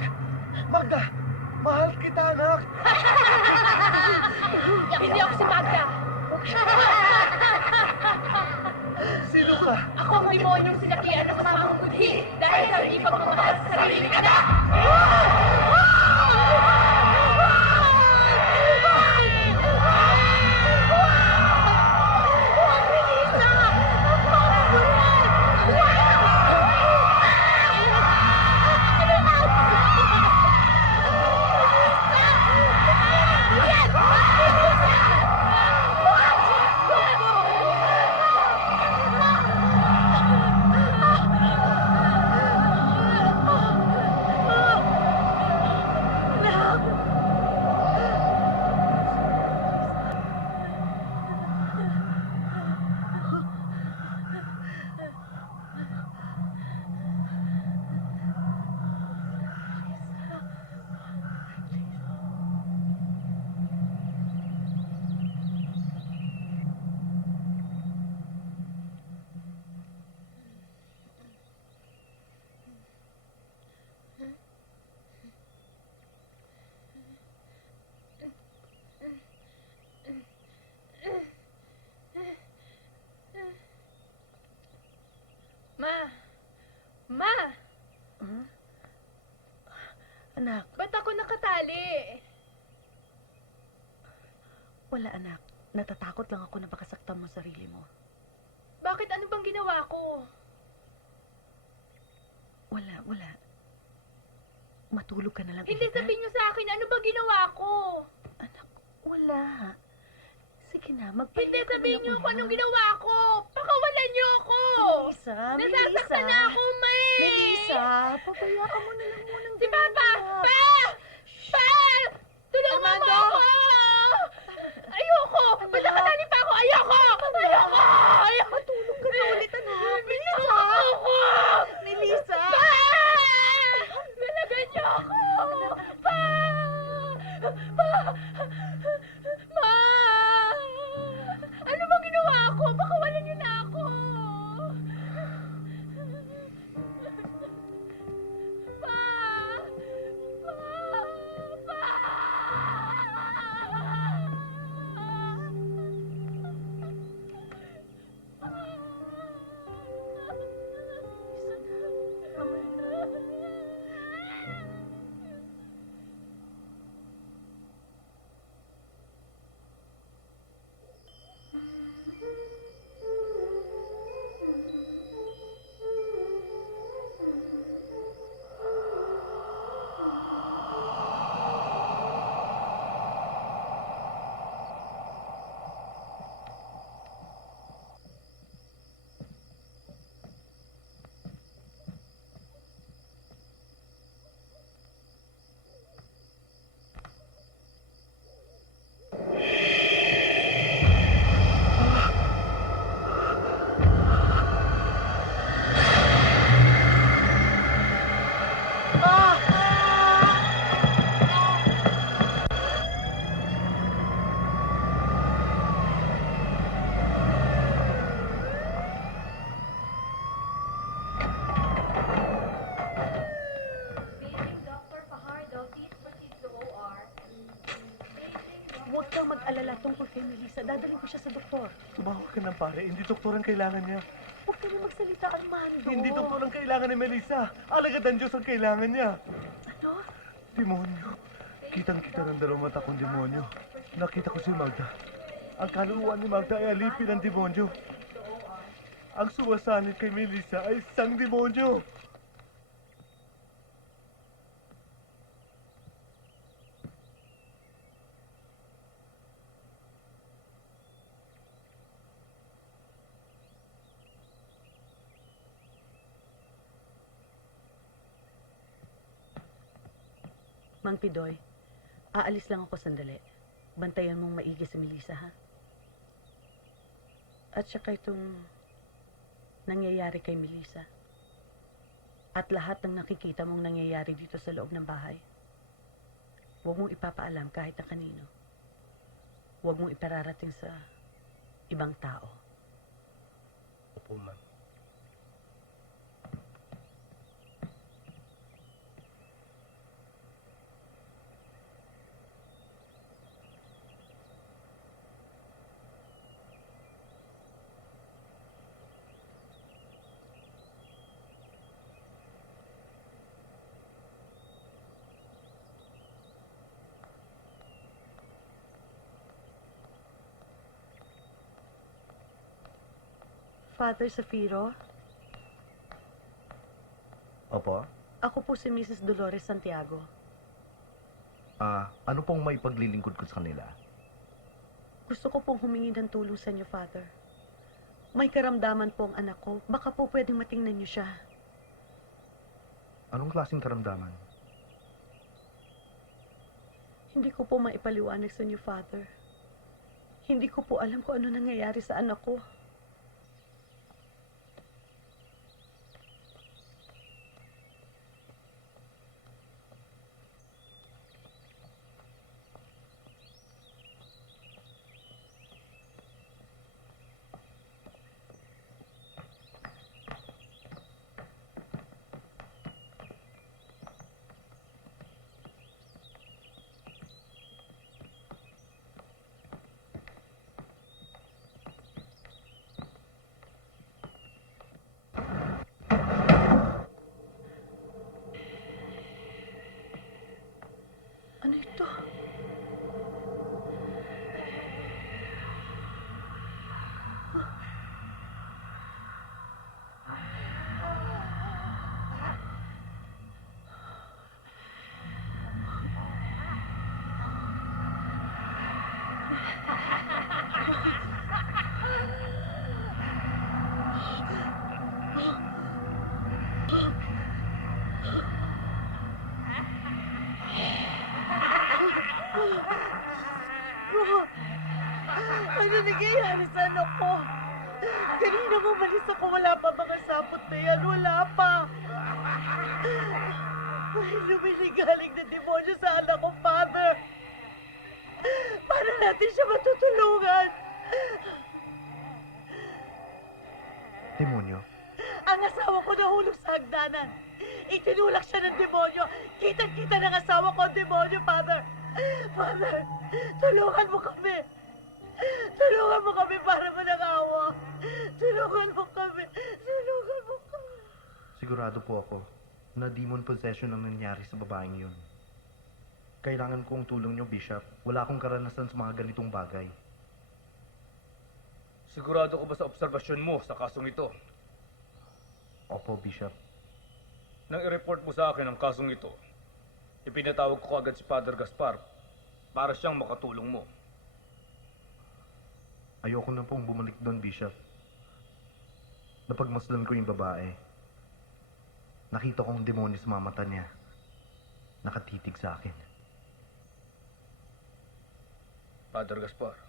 Magda! Mahal kita, anak! Hindi ako si Magda. Sino ka? Ako ang demonyong sinakian na mamang budhi dahil sa hindi pagmamahal sa sariling anak. Ma! Anak, Ba't ako nakatali? wala anak. Natatakot lang ako na baka saktan mo sarili mo. Bakit ano bang ginawa ko? Wala. Matulog ka na lang. Hindi Erika. sabihin niyo sa akin ano bang ginawa ko? Anak, wala. Sige na, magpahinga Hindi ka sabihin na niyo lang kung anong una. ginawa ko. Pakawalan niyo ako. Melissa, Nasasaktan na ako, May. Melissa, papaya ka mo na lang muna. Si Papa! Pa! Pa! Tulungan mo ako! Ayoko! Ba't nakatali pa ako? Ayoko! Ayoko! Tulog ka na ulit, anak. Melissa! Ako! Melissa! Pa! Nalagan niyo ako! Pa! Pa! Ma! Ano bang ginawa ko? Pakawalan niyo na ako! Pa! Huwag kang mag-alala tungkol kay Melissa. Dadalhin ko siya sa doktor. Tumawag ka ng pare. Hindi doktor ang kailangan niya. Huwag ka na magsalita, Armando. Hindi doktor ang kailangan ni Melissa. Alagad ang Diyos ang kailangan niya. Ano? Demonyo. Kitang-kita ng dalawang mata kong demonyo. Nakita ko si Magda. Ang kaluluwa ni Magda ay alipin ng demonyo. Ang sumasanib kay Melissa ay isang demonyo. Mang Pidoy, aalis lang ako sandali. Bantayan mong maigi si Melissa, ha? At saka itong nangyayari kay Melissa. At lahat ng nakikita mong nangyayari dito sa loob ng bahay. Huwag mong ipapaalam kahit na kanino. Huwag mong ipararating sa ibang tao. Opo, ma'am. Father Safiro, Opo? ako po si Mrs. Dolores Santiago. Ano pong may paglilingkod ko sa kanila? Gusto ko pong humingi ng tulong sa inyo, Father. May karamdaman po ang anak ko. Baka po pwedeng matingnan niyo siya. Anong klaseng karamdaman? Hindi ko po maipaliwanag sa inyo, Father. Hindi ko po alam kung ano nangyayari sa anak ko. Ano ito? Ano nangyayari sa anak ko? Kanina umalis ako, wala pa mga sapot na yan, wala pa. May lumiligaling na demonyo sa anak ko, Father. Paano natin siya matutulungan? Demonyo? Ang asawa ko nahulog sa hagdanan. Itinulak siya ng demonyo. Kitang-kita ng asawa ko ang demonyo, Father. Father, tulungan mo kami. Tulungan mo kami para manangawa. Tulungan mo kami. Tulungan mo kami. Sigurado po ako na demon possession ang nangyari sa babaeng yun. Kailangan ko ang tulong niyo, Bishop. Wala akong karanasan sa mga ganitong bagay. Sigurado ko ba sa obserbasyon mo sa kasong ito? Opo, Bishop. Nang i-report mo sa akin ang kasong ito, ipinatawag ko agad si Father Gaspar para siyang makatulong mo. Ayoko na pong bumalik doon, Bishop. Napagmasdan ko yung babae. Nakita kong demonyo sa mga mata niya. Nakatitig sa akin. Father Gaspar.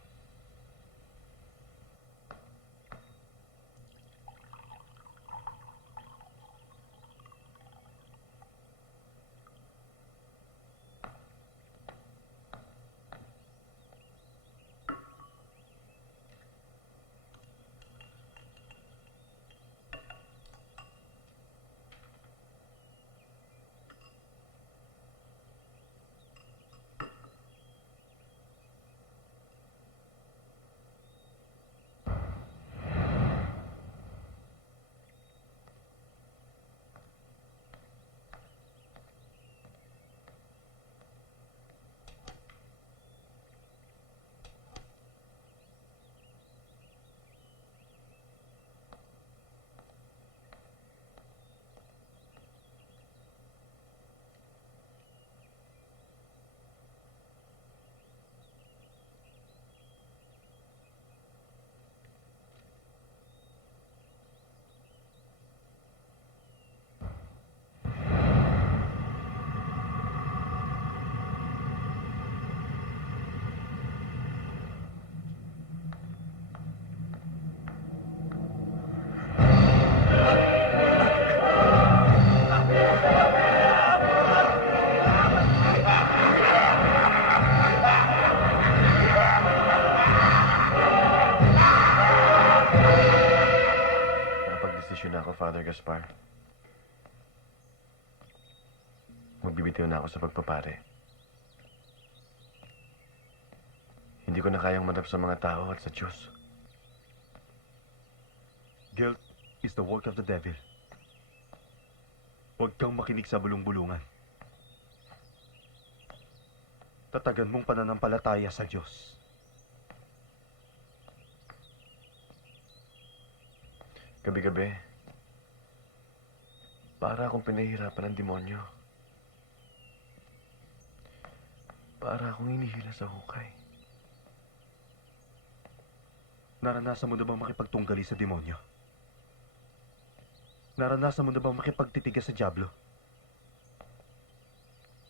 ako, Father Gaspar. Magbibitiw na ako sa pagpapare. Hindi ko na kayang manap sa mga tao at sa Diyos. Guilt is the work of the devil. Huwag kang makinig sa bulong-bulungan. Tatagan mong pananampalataya sa Diyos. Gabi-gabi, para akong pinahihirapan ng demonyo. Para akong hinihila sa hukay. Naranasan mo na bang makipagtunggali sa demonyo? Naranasan mo na bang makipagtitigas sa dyablo?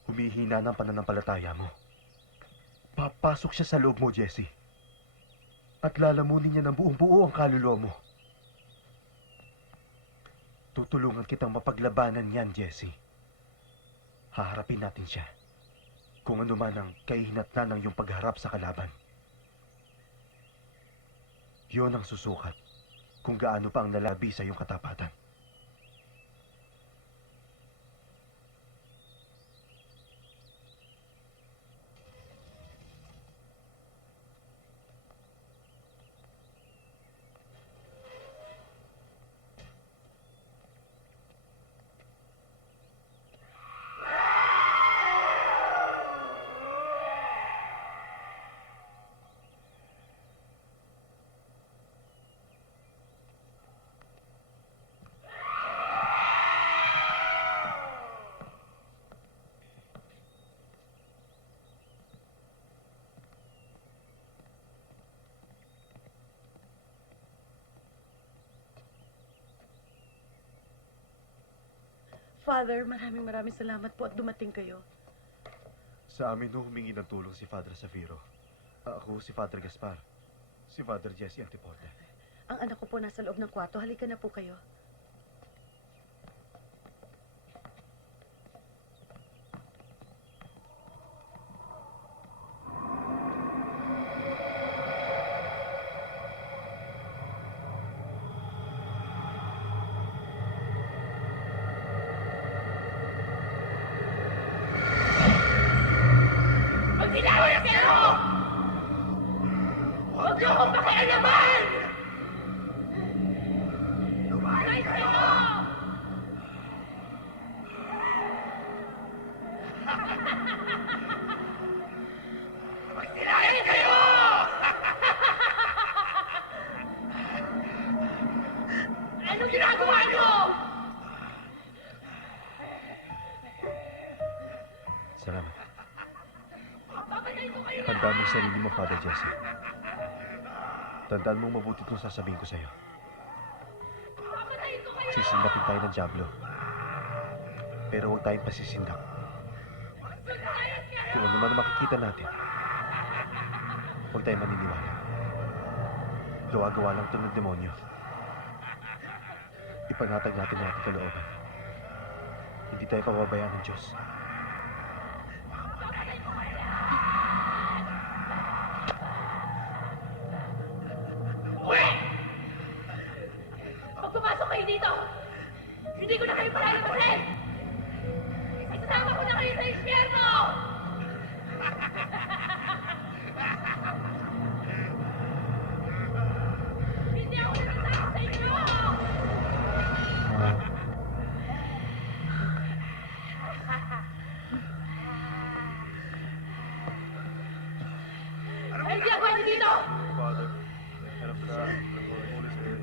Humihina ng pananampalataya mo. Papasok siya sa loob mo, Jesse. At lalamunin niya ng buong-buo ang kaluluwa mo. Tutulungan kitang mapaglabanan yan, Jesse. Haharapin natin siya. Kung ano man ang kahihinatnan ng iyong pagharap sa kalaban. Yun ang susukat kung gaano pa ang lalabi sa iyong katapatan. Father, maraming salamat po at dumating kayo. Sa amin no humingi ng tulong si Father Safiro. Ako si Father Gaspar. Si Father Jesse Antiporda. Ang anak ko po nasa loob ng kwarto. Halika na po kayo. Salamat. Tandaan mo sarili mo, Father Jesse. Tandaan mo mabuti kung sasabihin ko sa'yo. Sisindakin tayo ng dyablo. Pero huwag tayong pasisindak. Kung ano man ang makikita natin, huwag tayong maniniwala. Gawa-gawa lang ito ng demonyo. Ipanatag natin ang ating kalooban. Hindi tayo pababayaan ng Diyos. Pag pumasok kayo dito, hindi ko na kayo palalabasin! Isasama ko na kayo sa impyerno! Hindi ako nasasama sa inyo! Hindi ako dito! Father, and of the Son, and of the Holy Spirit.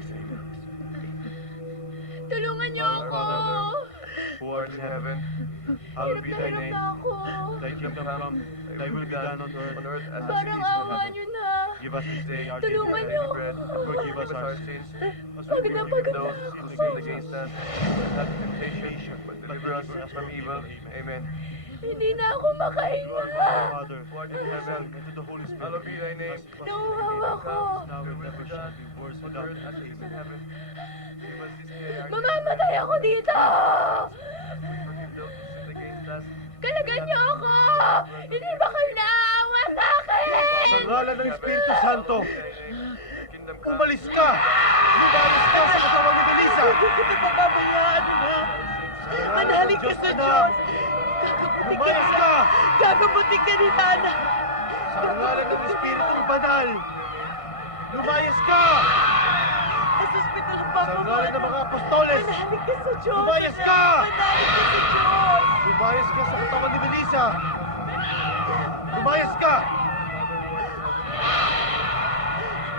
Tulungan niyo ako! Who art in heaven, hallowed be thy name. ako. Thy kingdom come, thy will be done on earth as it Parang is in awa heaven. niyo na. Give us this day our Tulungan daily niyo bread, and forgive us our sins, as we Pagod na forgive pagod those na who ako. sin against us. Not temptation, but deliver us from evil. Amen. Hindi na ako makahinga. Father, who art in heaven, and to the Holy Spirit. Hallowed be thy name. Nauhawa ko. Now and never shall be worse without as it is in heaven. Give us this day our Mamamatay ako dito! forgive those who sin against us. Kalagan niyo ako! Hindi ba kayo naawa sa akin? Sa ngalan ng Espiritu Santo, Umalis ka! Lumayas ka sa katawan ni Melissa! Hindi kita pababayaan mo. Manalig ka sa Diyos. Lumayas ka! Gagamutin ka ni Nana. Sa ngalan ng Espiritong Banal! Lumayas ka! Sa ospital ang Sa papa mo. ngalan ng mga apostoles! Manalig ka sa Diyos. Lumayas ka! Manalig ka sa Diyos. Lumayas ka sa katawan ni Melissa! Lumayas ka!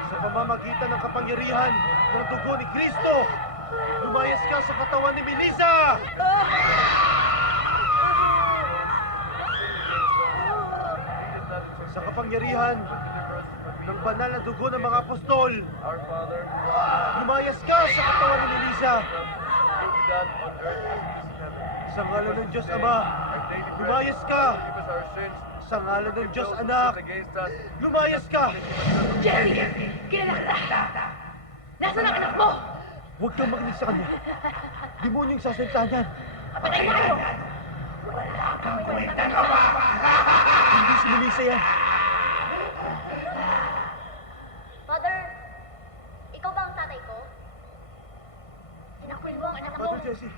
Sa pamamagitan ng kapangyarihan ng dugo ni Kristo, lumayas ka sa katawan ni Melissa! Sa kapangyarihan ng banal na dugo ng mga apostol, lumayas ka sa katawan ni Melissa! Sa ngalan ng Diyos Ama, lumayas ka! Sa ngalan ng Diyos Anak, lumayas ka! Jerry! Kilala ka! Nasaan ang anak mo? Huwag kang makinig sa kanya. Demonyo yung sasalita niyan. Patay mo kayo! Hindi si Melissa yan. Father, ikaw ba ang tatay ko? Tinakwil mo ang anak mo? Father Jesse,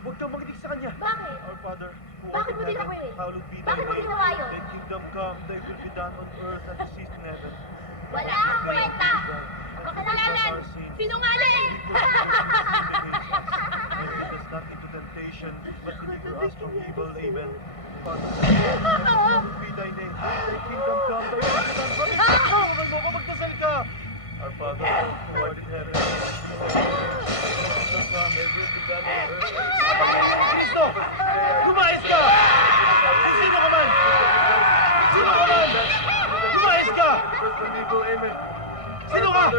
huwag kang makinig sa kanya. Bakit? Our Father, who art Bakit in mo heaven, tinakwil? hallowed be thy Bakit mo name. ginawa yun? Thy kingdom come, thy will be done on earth as it is in heaven. Wala kang kwenta! Makasalanan! Sinungaling! And lead us not into temptation, but deliver us from evil. Amen. Father, hallowed be thy name. Thy kingdom come, thy will be done. Bakit tulungan mo ko magdasal ka? Our Father, who art in heaven, kingdom come, thy will be done on earth. Kristo! Lumayas ka! Sino ka man? Sino ka man? Lumayas ka! Sino ka?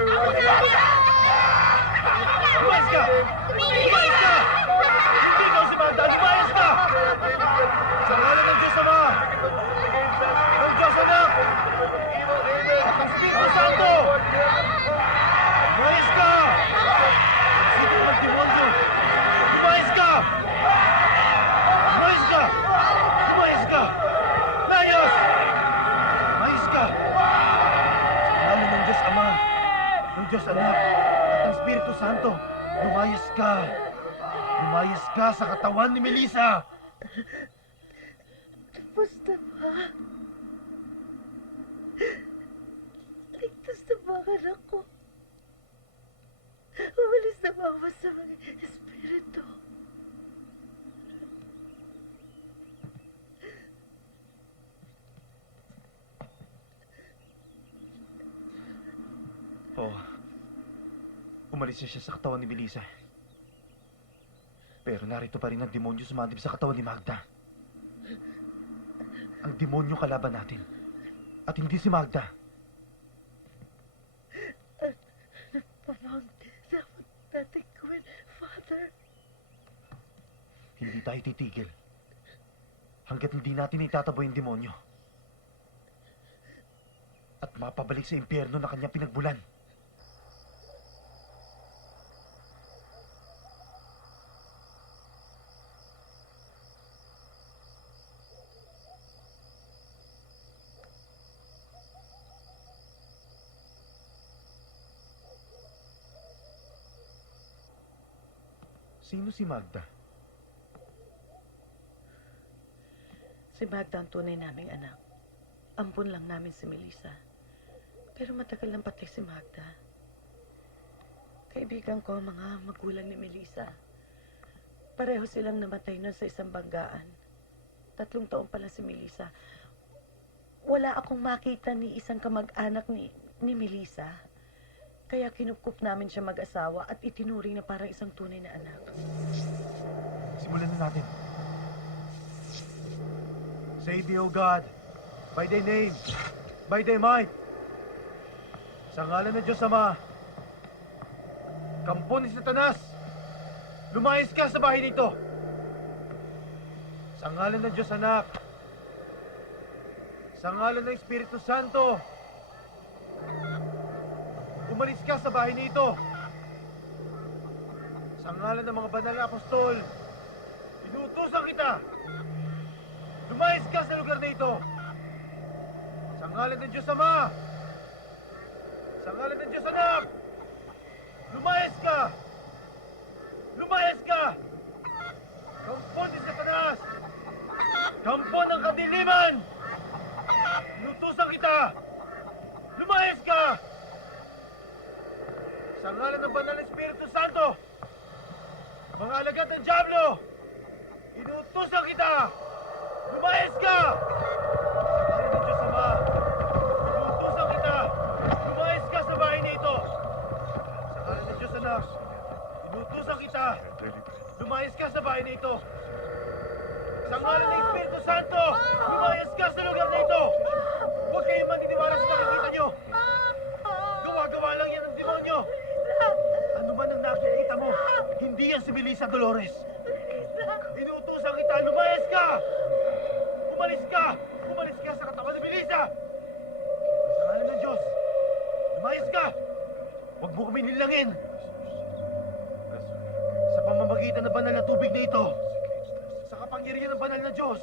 Lumayas ka! Lumayas ka! Hindi ikaw si Magda! Lumayas ka! Sa ngalan ng Diyos Ama! Ng Diyos Anak! At ng Espiritu Santo! Lumayas ka! Sino ka demonyo? Lumayas ka! Lumayas ka! Lumayas ka! Layas! Lumayas ka! Sa ngalan ng Diyos Ama, ng Diyos Anak, at ng Espiritu Santo, lumayas ka! Lumayas ka sa katawan ni Melissa! Basta ba? Ligtas na ba ang anak ko? Umalis na ba ang masamang espiritu? Oo. Umalis na siya sa katawan ni Melissa. Pero narito pa rin ang demonyo sumandib sa katawan ni Magda. Ang demonyo kalaban natin. At hindi si Magda. Ano ba ang dapat natin gawin, Father? Hindi tayo titigil. Hanggat hindi natin itataboy ang demonyo. At mapabalik sa impyerno na kanyang pinagbulan. Sino si Magda? Si Magda ang tunay naming anak. Ampun lang namin si Melissa. Pero matagal nang patay si Magda. Kaibigan ko ang mga magulang ni Melissa. Pareho silang namatay nun sa isang banggaan. 3 taon pa lang si Melissa. Wala akong makita ni isang kamag-anak ni Melissa. Kaya kinupkup namin siya mag-asawa at itinuring na parang isang tunay na anak. Simulan na natin. Save thee, O God, by thy name, by thy might. Sa ngalan ng Diyos Ama, kampo ni Satanas, lumayas ka sa bahay nito. Sa ngalan ng Diyos Anak, sa ngalan ng Espiritu Santo, umalis ka sa bahay nito. Sa ngalan ng mga banal na apostol, inuutosan kita. Lumayas ka sa lugar na ito. Sa ngalan ng Diyos Ama, Sa ngalan ng Diyos, anak! Lumayas ka! Lumayas ka! Kampo ni Satanas! Kampo ng kadiliman! Inutusan kita! Lumayas ka! Sa ngalan ng Banal na Espiritu Santo! Mga alagad ng Diablo! Inutusan kita! Lumayas ka! Sa ngalan ng Diyos Ama! Inutusan kita! Lumayas ka sa bahay na ito! Sa ngalan ng Diyos Anak! Inutusan kita! Lumayas ka sa bahay na ito! Sa ngalan ng Espiritu Santo! Lumayas ka sa lugar na ito! Huwag kayong maniniwala sa nakikita nyo! Gawa-gawa lang yan ng demonyo! Ano man ang nakikita mo, hindi yan si Melissa Dolores! Inuutusan kita, lumayas ka! Umalis ka! Umalis ka sa katawan ni Melissa! Sa ngalan ng Diyos, lumayas ka! Huwag mo kami nilangin! Sa pamamagitan ng banal na tubig na ito, sa kapangyarihan ng banal na Diyos,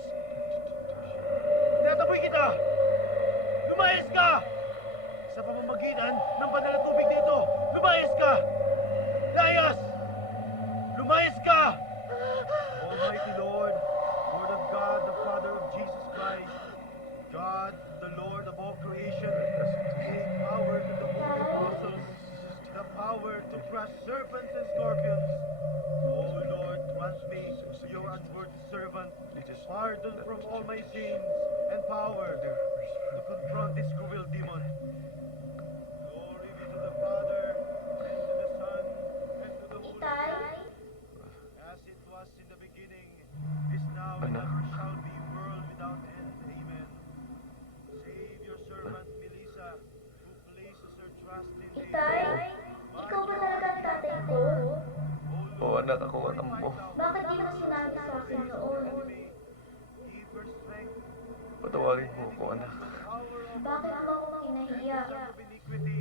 tinataboy kita! Lumayas ka! Sa pamamagitan ng banal na tubig na ito, lumayas ka! Layas! Lumayas ka! Almighty Lord, Lord of God, the Father of Jesus Christ, God, the Lord of all creation, gave power to the holy apostles, the power to crush serpents and scorpions. Oh Lord, grant me, your unworthy servant, pardon from all my sins and power to confront this cruel demon. Glory be to the Father, and to the Son, and to the Holy Spirit. As it was in the beginning, is now, and ever shall be, world without end. Amen. Save your servant, Melissa, who places her trust in thee. Itay, ikaw ba talaga ang tatay ko? Oo, anak, ako ang ama mo. Bakit di mo sinabi sa akin noon? Give her strength Patawarin mo ako, anak. Bakit mo ako kinahiya? of iniquity,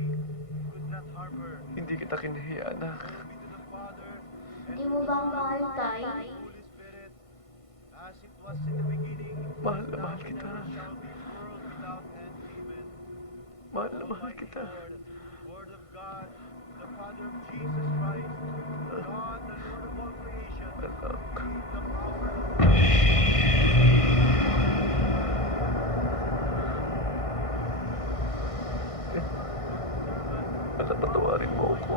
could not harm her. Hindi kita kinahiya, anak. Be to the Father, Di mo ba ako mahal, Tay? Holy Spirit, as it was in the beginning, Mahal na mahal kita. shall be, world without end. Amen. Mahal na mahal kita. Lord, Word of God, the Father of Jesus Christ, God, the Lord of all creation, Anak. the power Anak, patawarin mo ako.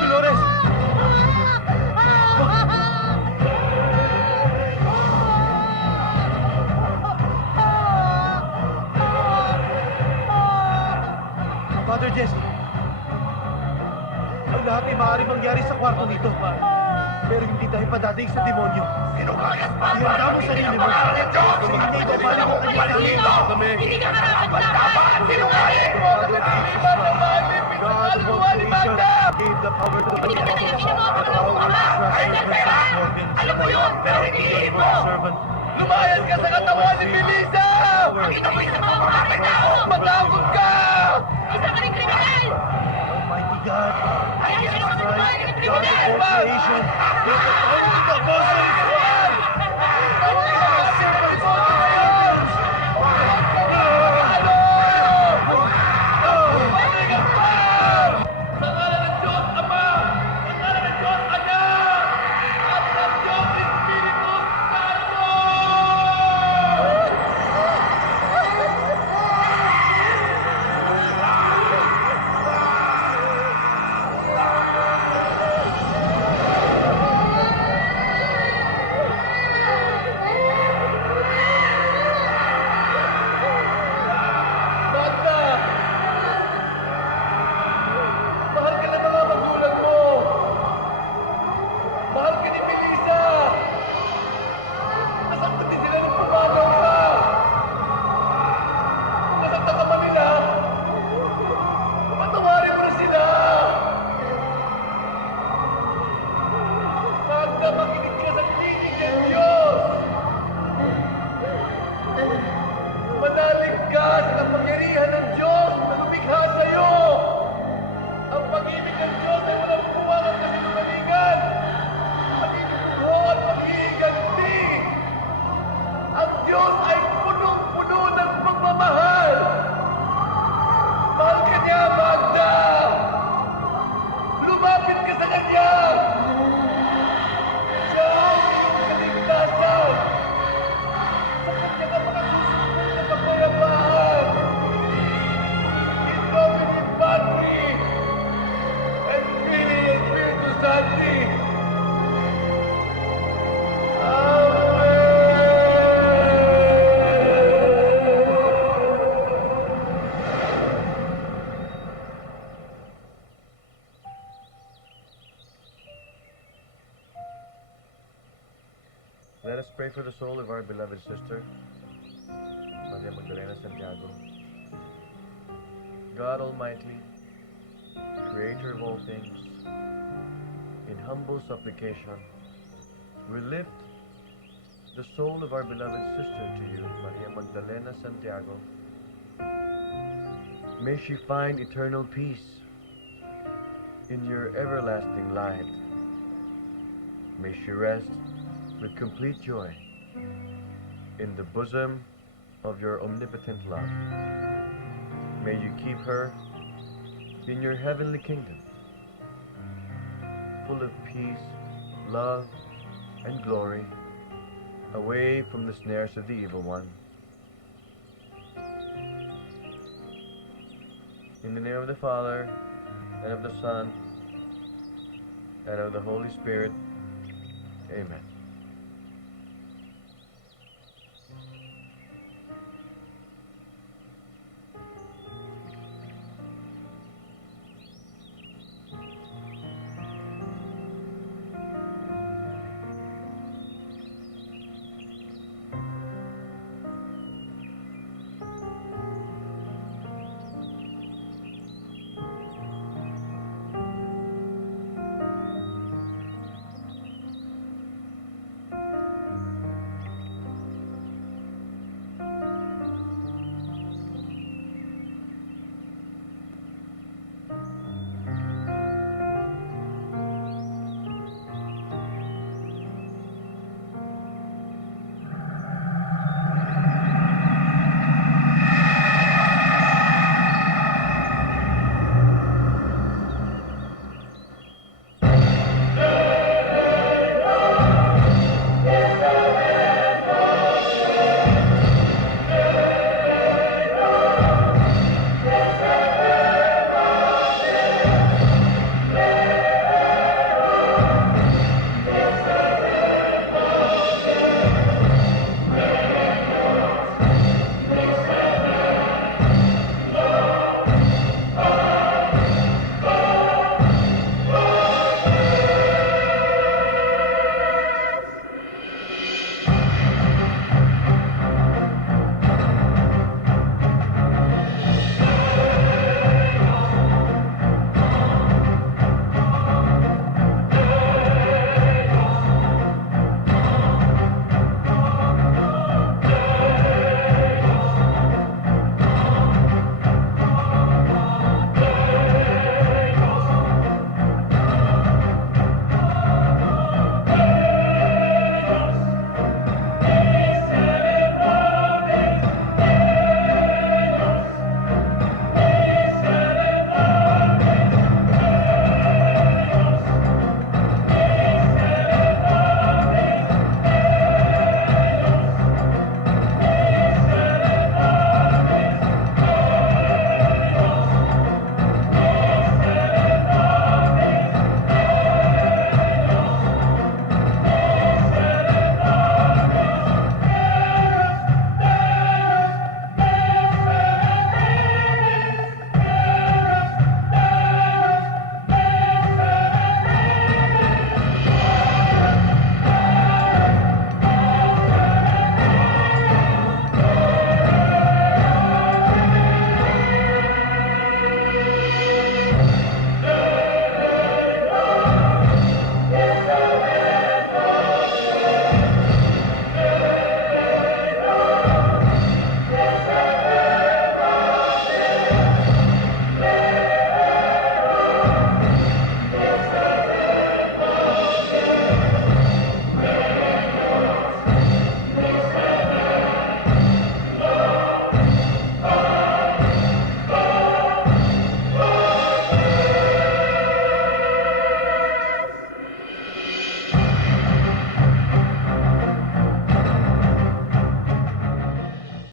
Dolores! Father Jesse, ang lahat ay maaaring mangyari sa kwarto nito. Pero hindi tayo padadaig sa demonyo. Ihanda mo sarili mo. Sa inyo ibabalik ang kanyang sarili. Hindi ka karapat-dapat! Sinungaling! God of all creation gave the power to the Hindi ka talaga pinamamagawa ka ba? Alam mo yun, pero iniisip mo! Lumayas ka sa katawan ni Melissa! Pakita mo yun sa mga makakay tao! Matakot ka! Isa ka rin kriminal! Almighty God, Ay, sino ka Christ, sa ng God of all kriminal? creation, with the power of the Apostle Juan! Mahal ka ng mga magulang mo! Mahal ka ni Melissa! Nasaktan din sila ng pumanaw ka! Nasaktan ka pa nila! Patawarin mo na sila! Magda, makinig ka sa tinig ng Diyos! Manalig ka sa kapangyarihan ng Diyos na lumikha sa'yo! Ang pag-ibig ng Diyos ay walang buwang ang kasinungalingan. Pag-ibig ng Let us pray for the soul of our beloved sister, Maria Magdalena Santiago. God Almighty, Creator of all things, in humble supplication, we lift the soul of our beloved sister to you, Maria Magdalena Santiago. May she find eternal peace in your everlasting light. May she rest with complete joy in the bosom of your omnipotent love. May you keep her in your heavenly kingdom, full of peace, love, and glory, away from the snares of the evil one. In the name of the Father, and of the Son, and of the Holy Spirit, amen.